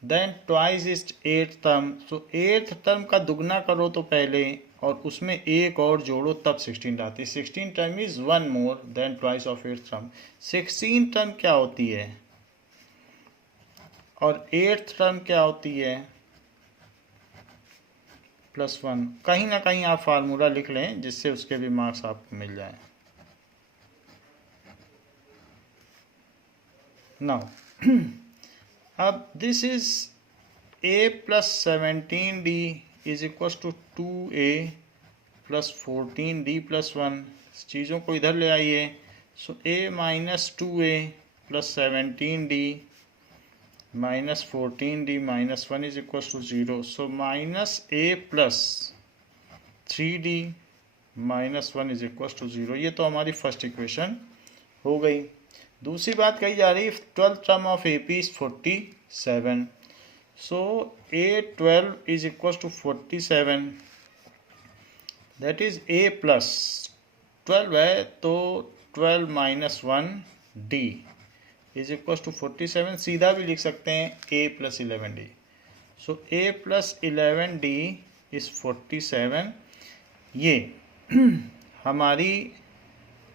then twice is 8th term. So 8th term का दुगना करो तो पहले, और उसमें एक और जोड़ो, तब 16 आती है। 16 term is 1 more then twice of 8th term. 16 term क्या होती है और 8th term क्या होती है? +1। कहीं ना कहीं आप फार्मूला लिख लें जिससे उसके भी मार्क्स आपको मिल जाए। नाउ अब this is a + 17d is equal to 2a + 14d + 1। चीज़ों को इधर ले आइए। So a - 2a + 17d - 14d - 1 is equal to 0। So -a + 3d - 1 is equal to 0। ये तो हमारी फर्स्ट इक्वेशन हो गई। दूसरी बात कही जा रही है 12th term of AP is 47. So A12 is equals to 47. That is A plus 12 है, तो 12 - 1D is equals to 47। सीधा भी लिख सकते हैं A + 11D। So A + 11D is 47। ये हमारी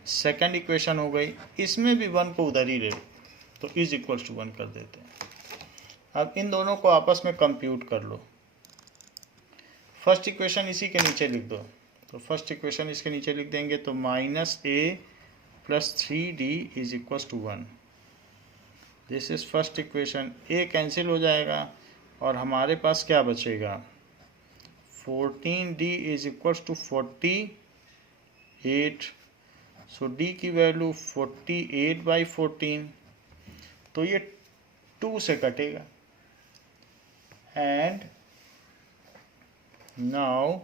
सेकंड इक्वेशन हो गई। इसमें भी 1 को उधर ही ले लो, तो इज इक्वल टू 1 कर देते हैं। अब इन दोनों को आपस में कंप्यूट कर लो। फर्स्ट इक्वेशन इसी के नीचे लिख दो, तो फर्स्ट इक्वेशन इसके नीचे लिख देंगे, तो -a + 3d is equal to 1। This is first equation. a cancel हो जाएगा और हमारे पास क्या बचेगा? 14d is equal to 48। So d की वैल्यू 48/14, तो ये 2 से कटेगा। And now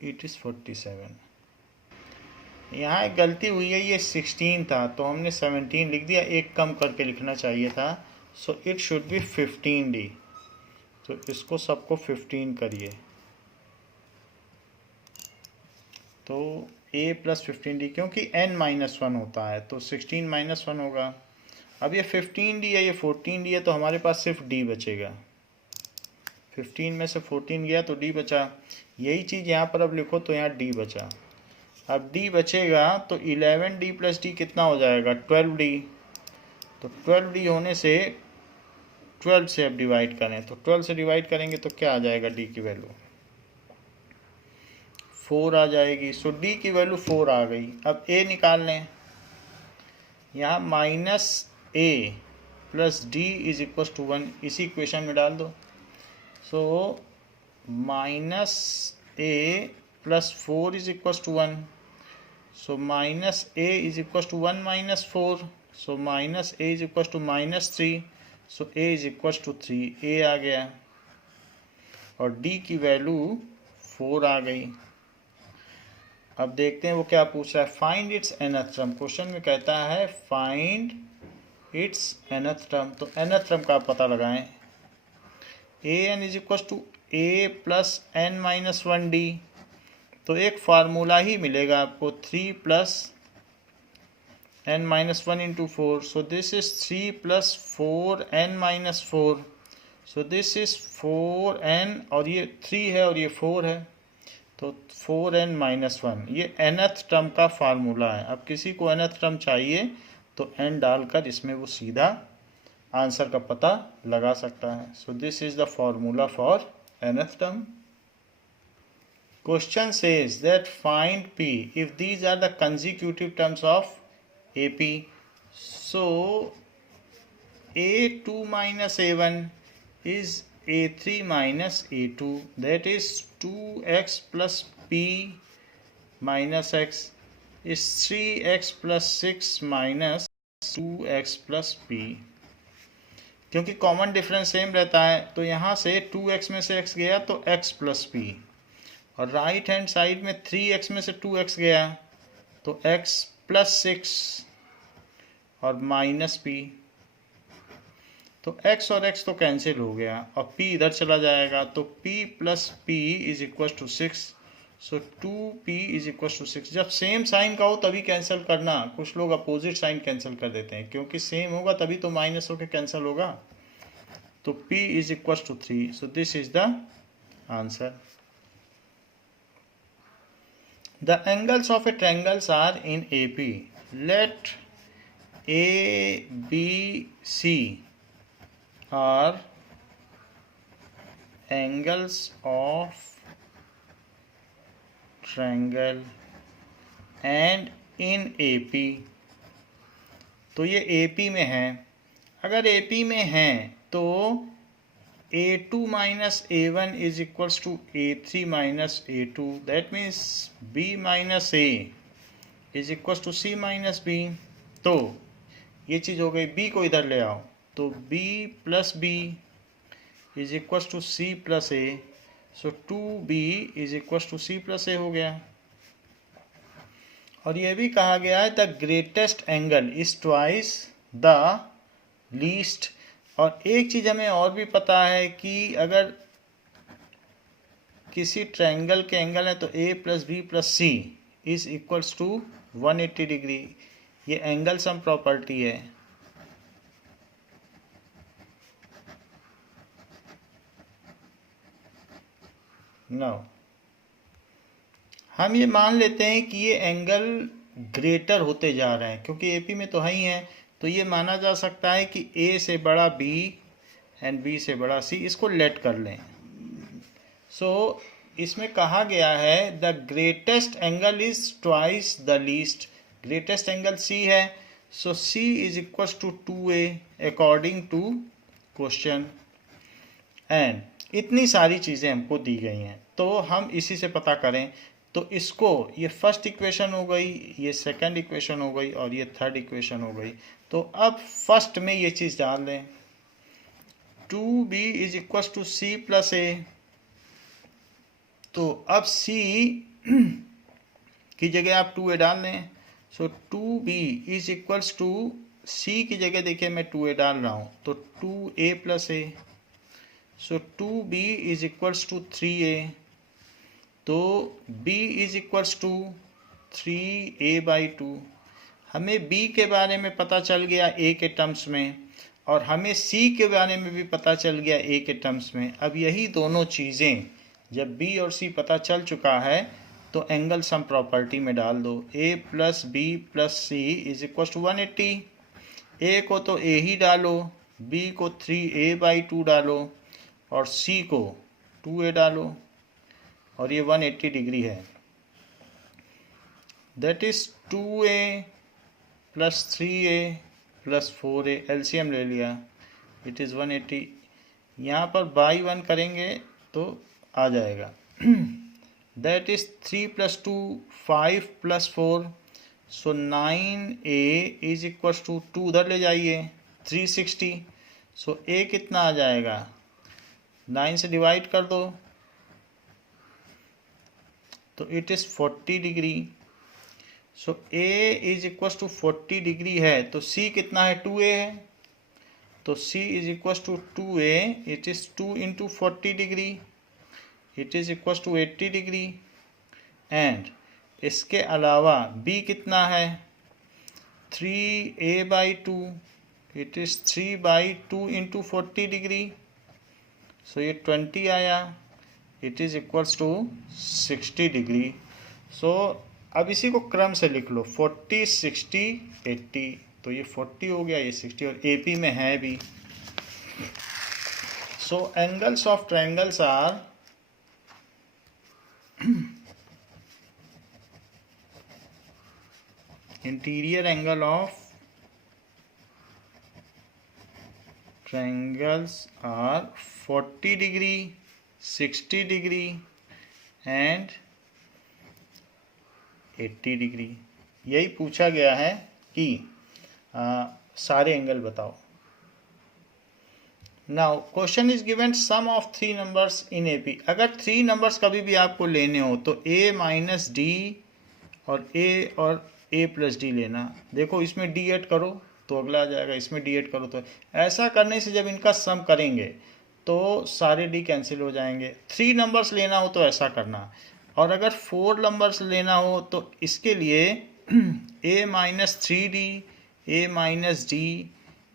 it is 47। यहाँ एक गलती हुई है, ये 16 था तो हमने 17 लिख दिया, एक कम करके लिखना चाहिए था। So it should be 15d। तो इसको सबको 15 करिए, तो a + 15d, क्योंकि n - 1 होता है तो 16 - 1 होगा। अब ये 15d है, ये 14d है, तो हमारे पास सिर्फ d बचेगा। 15 में से 14 गया तो d बचा। यही चीज़ यहाँ पर अब लिखो, तो यहाँ d बचा। अब d बचेगा तो 11d + d कितना हो जाएगा? 12d। तो 12d होने से 12 से अब डिवाइड करें, तो 12 से डिवाइड करेंगे तो क्या आ जाएगा? d की वैल्यू 4 आ जाएगी। सो d की वैल्यू 4 आ गई। अब a निकाल लें। यहाँ -a + d is equal to 1 इसी इक्वेशन में डाल दो। So -a + 4 is equal to 1। So -a is equal to 1 - 4। So -a is equal to -3। So a is equal to 3। a आ गया और d की वैल्यू 4 आ गई। अब देखते हैं वो क्या पूछ रहा है। Find its nth term. Question में कहता है फाइंड इट्स nth टर्म। तो nth टर्म का आप पता लगाएं। A N is equal to A plus N minus one D. तो एक फार्मूला ही मिलेगा आपको, 3 plus n minus 1 into 4. So this is 3 plus 4n minus 4. So this is 4n और ये 3 है और ये 4 है, तो 4n minus 1 ये nth टर्म का फार्मूला है। अब किसी को nth टर्म चाहिए तो n डालकर इसमें वो सीधा आंसर का पता लगा सकता है। सो this is the formula for nth term. Question says that find p if these are the consecutive terms of AP. So A2 minus A1 is A3 minus A2, that is 2x plus p minus x is 3x plus 6 minus 2x plus p। क्योंकि common difference same रहता है तो यहाँ से 2x में से x गया तो x प्लस p, और राइट हैंड साइड में 3x में से 2x गया तो x प्लस 6 और माइनस p। तो x और x तो कैंसिल हो गया और p इधर चला जाएगा तो p plus p is equal to 6। So 2p is equal to 6। जब सेम साइन का हो तभी कैंसिल करना, कुछ लोग अपोजिट साइन कैंसिल कर देते हैं, क्योंकि सेम होगा तभी तो माइनस होकर कैंसिल होगा। तो p is equal to 3। So this is the answer. The angles of a triangles are in AP. Let A, B, C are angles of triangle and in AP. तो ये AP में है। अगर AP में है तो A2 minus A1 is equals to A3 minus A2. That means B minus A is equals to C minus B. तो ये चीज़ हो गई। B को इधर ले आओ तो B plus B is equals to C plus A. So 2B is equals to C plus A हो गया। और ये भी कहा गया है the greatest angle is twice the least. और एक चीज़ हमें और भी पता है कि अगर किसी ट्रायंगल के एंगल है तो a plus B plus C is equals to 180 degree. ये एंगल सम प्रॉपर्टी है। नाउ हम ये मान लेते हैं कि ये एंगल ग्रेटर होते जा रहे हैं, क्योंकि एपी में तो है ही है, तो ये माना जा सकता है कि ए से बड़ा बी एंड बी से बड़ा सी। इसको लेट कर लें। सो इसमें कहा गया है the greatest angle is twice the least. Greatest angle C है, so C is equal to 2a according to question. And इतनी सारी चीज़ें हमको दी गई हैं तो हम इसी से पता करें। तो इसको ये फर्स्ट इक्वेशन हो गई, ये सेकंड इक्वेशन हो गई और ये थर्ड इक्वेशन हो गई। तो अब फर्स्ट में ये चीज़ डाल दें 2b is equal to C plus A. तो अब c की जगह आप 2a डाल दें। So 2b is equals to c की जगह देखिए मैं 2a डाल रहा हूँ तो 2a plus A. So 2b is equals to 3a। तो b is equals to 3a/2। हमें b के बारे में पता चल गया a के टर्म्स में और हमें c के बारे में भी पता चल गया a के टर्म्स में। अब यही दोनों चीज़ें जब b और c पता चल चुका है तो एंगल सम प्रॉपर्टी में डाल दो। a plus B plus C is equal to 180। a को तो a ही डालो, b को 3a/2 डालो और c को 2a डालो और ये 180 डिग्री है। That is 2a plus 3a plus 4a। LCM ले लिया, इट इज़ 180। यहाँ पर बाई 1 करेंगे तो आ जाएगा। That is 3 plus 2 5 plus 4। So 9a is equal to 2 उधर ले जाइए 360। सो a कितना आ जाएगा, 9 से डिवाइड कर दो तो it is 40 degree. So a is equal to 40 degree है तो c कितना है, 2a है। तो C is equal to 2A, it is 2 into 40 degree, it is equal to 80 degree. And इसके अलावा B कितना है, 3A/2, it is 3/2 into 40 degree, so ये 20 आया, it is equals to 60 degree. So अब इसी को क्रम से लिख लो, 40 60 80, तो ये 40 हो गया, ये 60, और AP में है भी। So angles of triangles are interior angle of triangles are 40 degree, 60 degree and 80 degree. यही पूछा गया है कि सारे एंगल बताओ। Now question is given sum of 3 numbers in AP। अगर 3 नंबर्स कभी भी आपको लेने हो तो A माइनस डी और A प्लस डी लेना। देखो इसमें D ऐड करो तो अगला आ जाएगा, इसमें D ऐड करो तो। ऐसा करने से जब इनका सम करेंगे तो सारे D कैंसिल हो जाएंगे। 3 नंबर्स लेना हो तो ऐसा करना, और अगर 4 नंबर्स लेना हो तो इसके लिए A minus 3D, A minus D,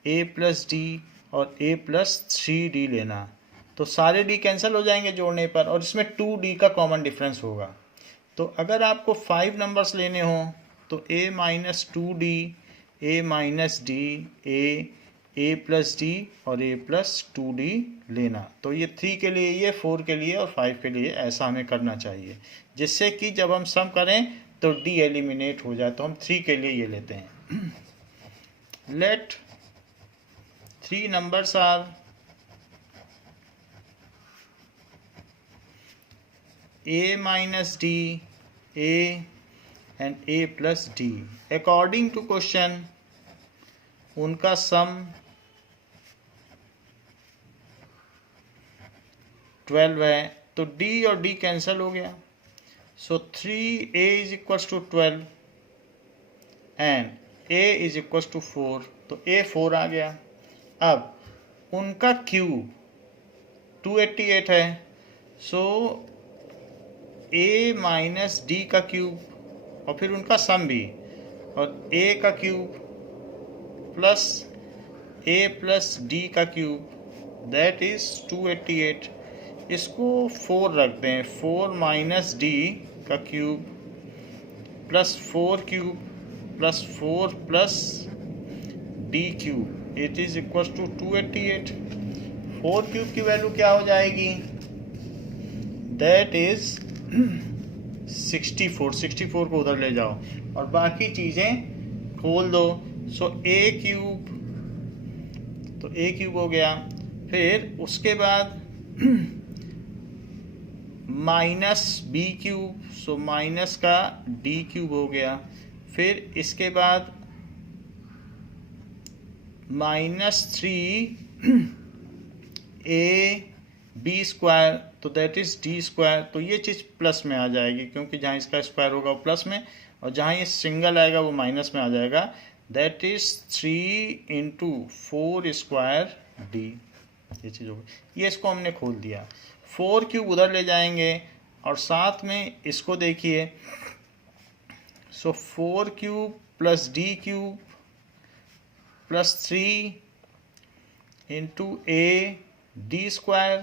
A plus D और A प्लस 3D लेना, तो सारे D कैंसिल हो जाएंगे जोड़ने पर, और इसमें 2D का कॉमन डिफरेंस होगा। तो अगर आपको 5 नंबर्स लेने हो तो A minus 2D, A minus D, A plus D और A प्लस 2D लेना। तो ये 3 के लिए, ये 4 के लिए और 5 के लिए, ऐसा हमें करना चाहिए, जिससे कि जब हम सम करें तो D एलिमिनेट हो जाए। तो हम 3 के लिए ये लेते हैं। Let 3 numbers are A minus D, A and A plus D. According to question, उनका सम 12 है, तो D और D कैंसिल हो गया। So 3A is equals to 12 and A is equals to 4, तो A 4 आ गया। अब उनका क्यूब 288 है, सो A माइनस डी का क्यूब और फिर उनका सम भी, और A का cube plus A plus D का क्यूब, दैट इज 288। इसको 4 रख दें, 4 माइनस D का cube plus 4 cube plus 4 plus D cube, it is equal to 288। 4 cube की वैल्यू क्या हो जाएगी, दैट इज 64। 64 को उधर ले जाओ और बाकी चीज़ें खोल दो। सो A क्यूब, तो A क्यूब हो गया। फिर उसके बाद minus B cube, so minus का D क्यूब हो गया। फिर इसके बाद -3 AB स्क्वायर, तो दैट इज D स्क्वायर। तो ये चीज़ प्लस में आ जाएगी क्योंकि जहाँ इसका स्क्वायर होगा वो प्लस में, और जहाँ ये सिंगल आएगा वो माइनस में आ जाएगा। That is 3 into 4 square D, ये चीज़ होगी। ये इसको हमने खोल दिया। 4 क्यूब उधर ले जाएंगे और साथ में इसको देखिए, सो 4 cube plus D cube plus 3 into D square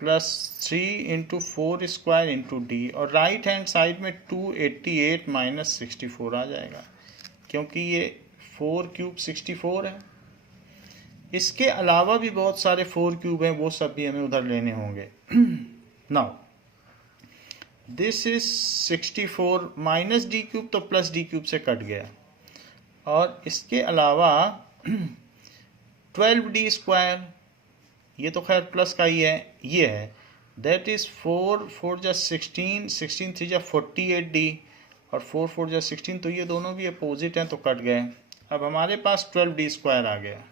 plus 3 into 4 square into D, और राइट हैंड साइड में 288 माइनस 64 आ जाएगा क्योंकि ये 4 क्यूब 64 है। इसके अलावा भी बहुत सारे 4 क्यूब हैं, वो सब भी हमें उधर लेने होंगे। Now this is 64 minus D cube, तो प्लस D क्यूब से कट गया, और इसके अलावा 12D स्क्वायर, ये तो खैर प्लस का ही है, ये है, दैट इज 4 जा 16, 16 3 जा 48D और 4 जा 16, तो ये दोनों भी अपोजिट हैं तो कट गए। अब हमारे पास 12D स्क्वायर आ गया,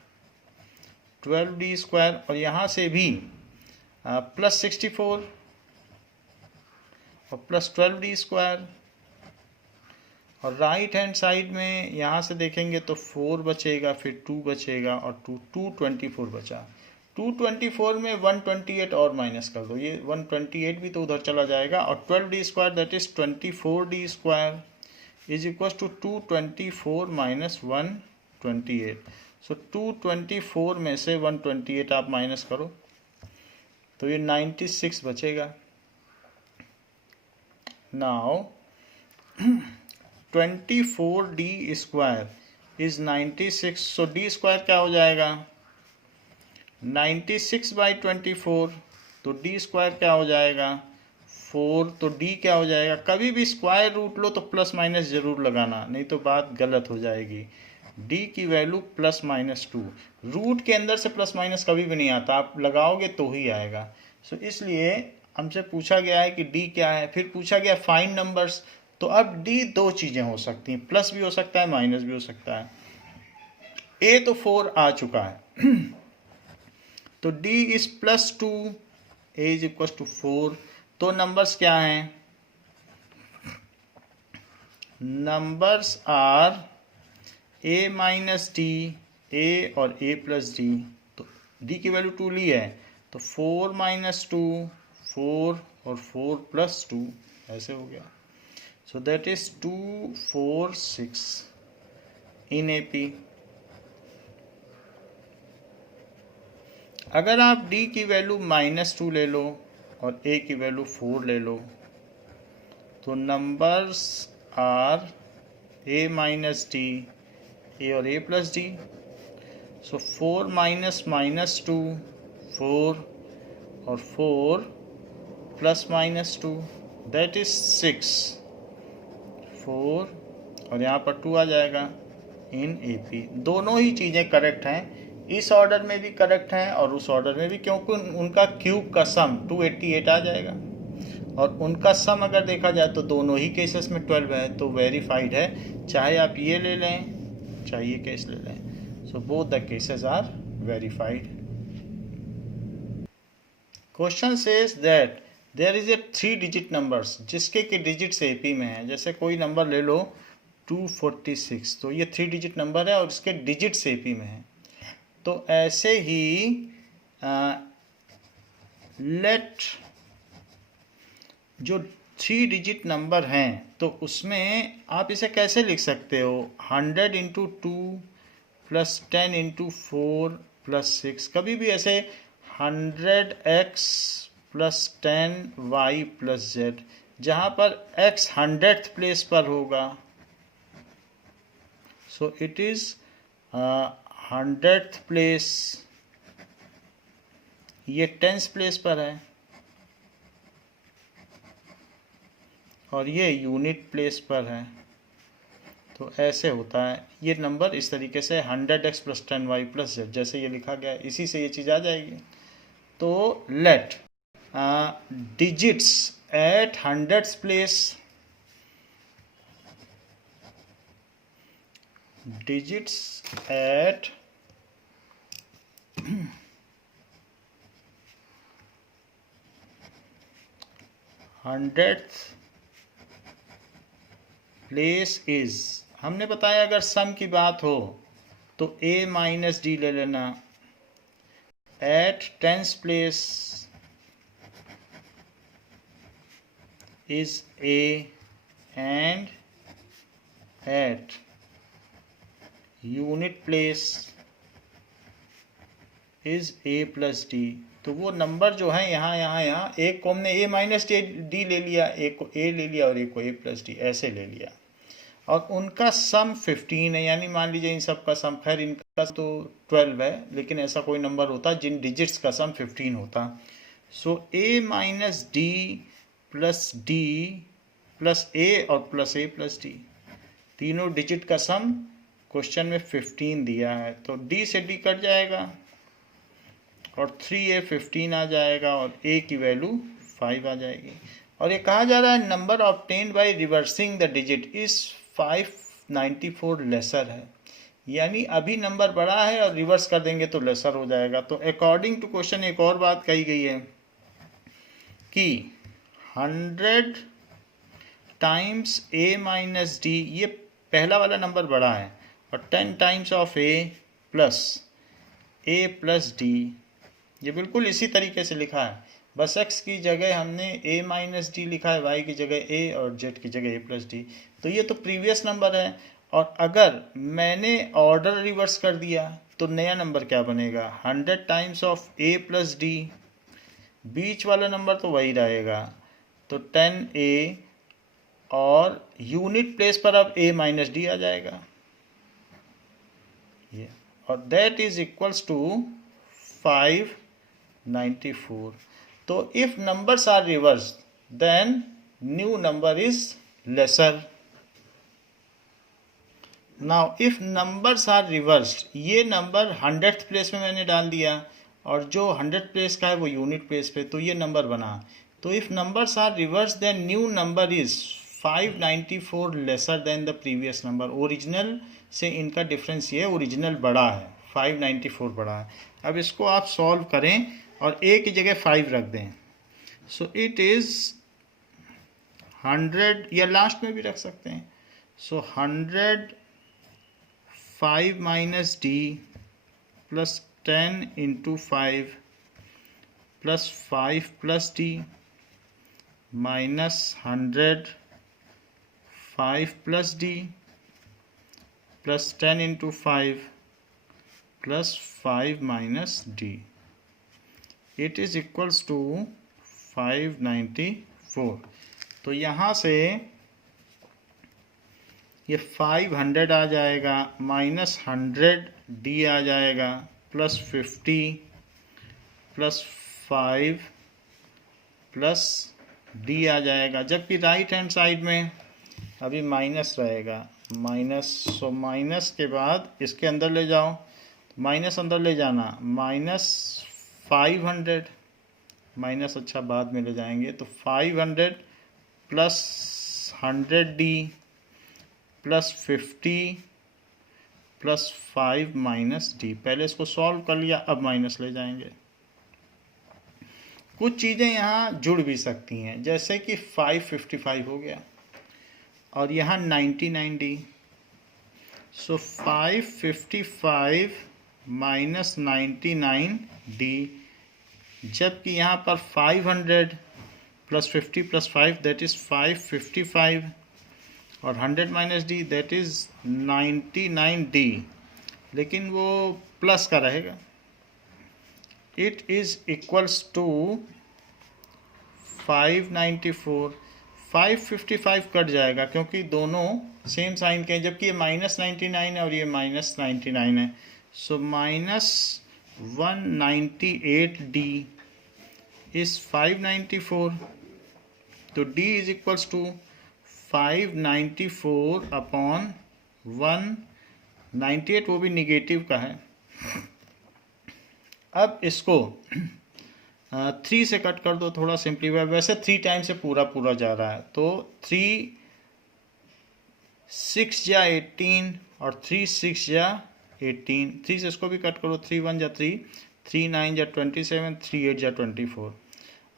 12D स्क्वायर, और यहाँ से भी प्लस 64 और प्लस 12D स्क्वायर और राइट हैंड साइड में यहाँ से देखेंगे तो 4 बचेगा, फिर 2 बचेगा और 224 बचा। 224 में 128 और माइनस कर दो, ये 128 भी तो उधर चला जाएगा, और 12d square that is 24d square is equal to 224 minus 128। So 224 में से 128 आप माइनस करो तो ये 96 बचेगा। Now 24d square is 96, so d square क्या हो जाएगा 96 बाई 24, तो d स्क्वायर क्या हो जाएगा 4, तो d क्या हो जाएगा, कभी भी स्क्वायर रूट लो तो प्लस माइनस जरूर लगाना, नहीं तो बात गलत हो जाएगी। d की वैल्यू प्लस माइनस 2, रूट के अंदर से प्लस माइनस कभी भी नहीं आता, आप लगाओगे तो ही आएगा। सो इसलिए हमसे पूछा गया है कि d क्या है, फिर पूछा गया फाइंड नंबर्स, तो अब d दो चीज़ें हो सकती हैं, प्लस भी हो सकता है माइनस भी हो सकता है। a तो 4 आ चुका है तो d is plus 2, a is equal to 4, तो नंबर्स क्या हैं, numbers are a minus D, a और a प्लस डी, तो d की वैल्यू 2 ली है तो 4 माइनस 2 4 और 4 प्लस 2 ऐसे हो गया। So that is 2 4 6 in AP। अगर आप d की वैल्यू -2 ले लो और a की वैल्यू 4 ले लो तो numbers are a minus D, a और a plus D. So 4 minus -2 4 और 4 प्लस -2 दैट इज 6 4 और यहाँ पर 2 आ जाएगा इन AP। दोनों ही चीज़ें करेक्ट हैं, इस ऑर्डर में भी करेक्ट हैं और उस ऑर्डर में भी, क्योंकि उनका क्यूब का सम 288 आ जाएगा और उनका सम अगर देखा जाए तो दोनों ही केसेस में 12 है, तो वेरीफाइड है, चाहे आप ये ले लें चाहे ये केस ले लें। So both the cases are verified. Question says that there is a 3 digit numbers जिसके कि डिजिट्स AP में है। जैसे कोई नंबर ले लो 246, तो ये 3 डिजिट नंबर है और इसके डिजिट्स AP में है। तो ऐसे ही लेट जो 3 डिजिट नंबर हैं तो उसमें आप इसे कैसे लिख सकते हो, 100 इंटू 2 प्लस 10 इंटू 4 प्लस 6, कभी भी ऐसे 100x plus 10y plus z, जहाँ पर x 100th प्लेस पर होगा, सो इट इज 100th प्लेस, ये 10th प्लेस पर है और ये यूनिट प्लेस पर है। तो ऐसे होता है ये नंबर, इस तरीके से 100x plus 10y plus z, जैसे ये लिखा गया है इसी से ये चीज़ आ जाएगी। तो let digits at 100th place, digits at 100th place is, हमने बताया अगर सम की बात हो तो a माइनस डी ले लेना, at 10th place is a and at unit place is a plus D. तो वो नंबर जो है यहाँ एक को हमने a माइनस डी ले लिया, एक को a ले लिया और एक को a प्लस डी ऐसे ले लिया, और उनका सम 15 है, यानी मान लीजिए इन सब का सम, खैर इनका तो 12 है लेकिन ऐसा कोई नंबर होता जिन डिजिट्स का सम 15 होता। सो a minus D plus D plus a और प्लस a प्लस डी, तीनों डिजिट का सम क्वेश्चन में 15 दिया है, तो d से d कट जाएगा और 3a 15 आ जाएगा और a की वैल्यू 5 आ जाएगी। और ये कहा जा रहा है number obtained by reversing the digit is 594 lesser है, यानी अभी नंबर बड़ा है और रिवर्स कर देंगे तो लेसर हो जाएगा। तो अकॉर्डिंग टू क्वेश्चन एक और बात कही गई है कि 100 टाइम्स a माइनस डी, ये पहला वाला नंबर बड़ा है, और 10 times of a plus D, ये बिल्कुल इसी तरीके से लिखा है, बस x की जगह हमने a माइनस डी लिखा है, y की जगह a और z की जगह a प्लस डी। तो ये तो प्रीवियस नंबर है, और अगर मैंने ऑर्डर रिवर्स कर दिया तो नया नंबर क्या बनेगा, 100 times of a plus D, बीच वाला नंबर तो वही रहेगा, तो 10a, और यूनिट प्लेस पर अब a माइनस डी आ जाएगा, ये, और दैट इज इक्वल्स टू 594. तो if numbers are reversed then new number is lesser. now if numbers are reversed, ये नंबर 100th प्लेस में मैंने डाल दिया, और जो 100 प्लेस का है वो यूनिट प्लेस पे, तो ये नंबर बना। तो if numbers are reversed then new number is 594 lesser than the previous number. Original से इनका डिफरेंस ये है, ओरिजिनल बड़ा है, 594 बड़ा है। अब इसको आप सॉल्व करें और a की जगह 5 रख दें, सो इट इज 100, या लास्ट में भी रख सकते हैं, so 100 5 minus D plus 10 into 5 plus 5 plus D minus 100 5 plus D plus 10 into 5 plus 5 minus D, it is equals to 594। तो यहाँ से ये 500 आ जाएगा, माइनस 100 डी आ जाएगा, प्लस 50 प्लस 5 प्लस डी आ जाएगा, जबकि राइट हैंड साइड में अभी माइनस रहेगा, माइनस, सो माइनस के बाद इसके अंदर ले जाओ, माइनस अंदर ले जाना, माइनस 500, माइनस अच्छा बाद में ले जाएंगे, तो 500 plus 100 D plus 50 plus 5 minus D. पहले इसको सॉल्व कर लिया, अब माइनस ले जाएंगे। कुछ चीज़ें यहाँ जुड़ भी सकती हैं, जैसे कि 555 हो गया और यहाँ 99 डी, सो 555 माइनस 99 डी, जबकि यहाँ पर 500 प्लस 50 प्लस 5 दैट इज़ 555, और 100 minus D that is 99 D, लेकिन वो प्लस का रहेगा। It is equals to 594, 555 cut जाएगा क्योंकि दोनों सेम साइन के हैं, जबकि ये माइनस 99 है और ये माइनस 99 है, सो माइनस 198 डी इज 594, तो d is equals to 594 upon 198, वो भी निगेटिव का है। अब इसको 3 से कट कर दो, थोड़ा सिंप्लीफाई, वैसे 3 टाइम से पूरा पूरा जा रहा है, तो 3 6 या 18 और 3 6 या 18, 3 से इसको भी कट करो, 3 1 या 3, 3 9 या 27, 3 8 या 24।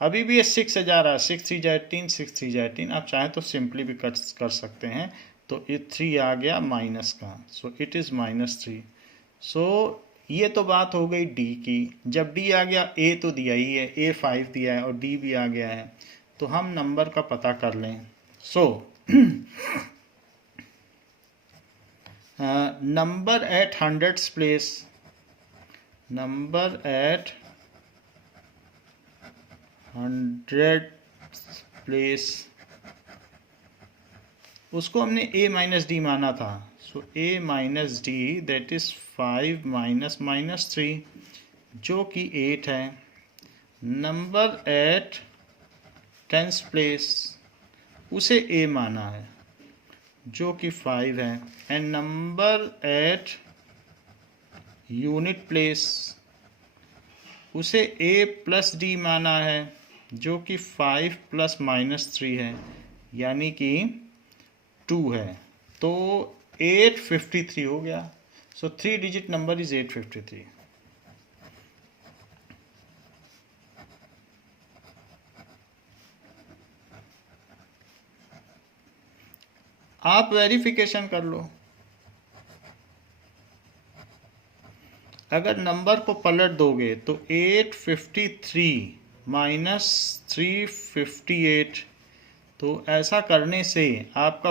अभी भी ये 6 से जा रहा है, 6 3 या 18, 6 3 या 18, आप चाहें तो सिंपली भी कट कर सकते हैं, तो ये 3 आ गया माइनस का, सो इट इज़ -3। सो ये तो बात हो गई d की। जब d आ गया, a तो दिया ही है, a 5 दिया है और d भी आ गया है, तो हम नंबर का पता कर लें। So number at 100th place, number at 100th place, उसको हमने a माइनस डी माना था, so a minus D that is 5 minus -3 जो कि 8 है। नंबर एट 10th प्लेस, उसे a माना है जो कि 5 है, and number at unit place, उसे a प्लस डी माना है जो कि 5 प्लस -3 है, यानी कि 2 है, तो 853 हो गया। सो 3 डिजिट नंबर इज 853। आप वेरिफिकेशन कर लो। अगर नंबर को पलट दोगे तो 853 माइनस 358, तो ऐसा करने से आपका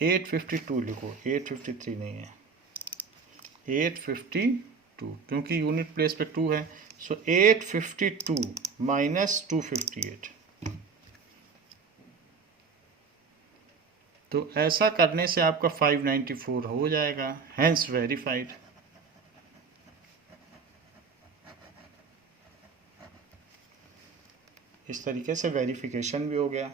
852 लिखो, 853 नहीं है, 852, क्योंकि यूनिट प्लेस पे 2 है। सो 852 माइनस 258, तो ऐसा करने से आपका 594 हो जाएगा, हैंस वेरीफाइड। इस तरीके से वेरिफिकेशन भी हो गया।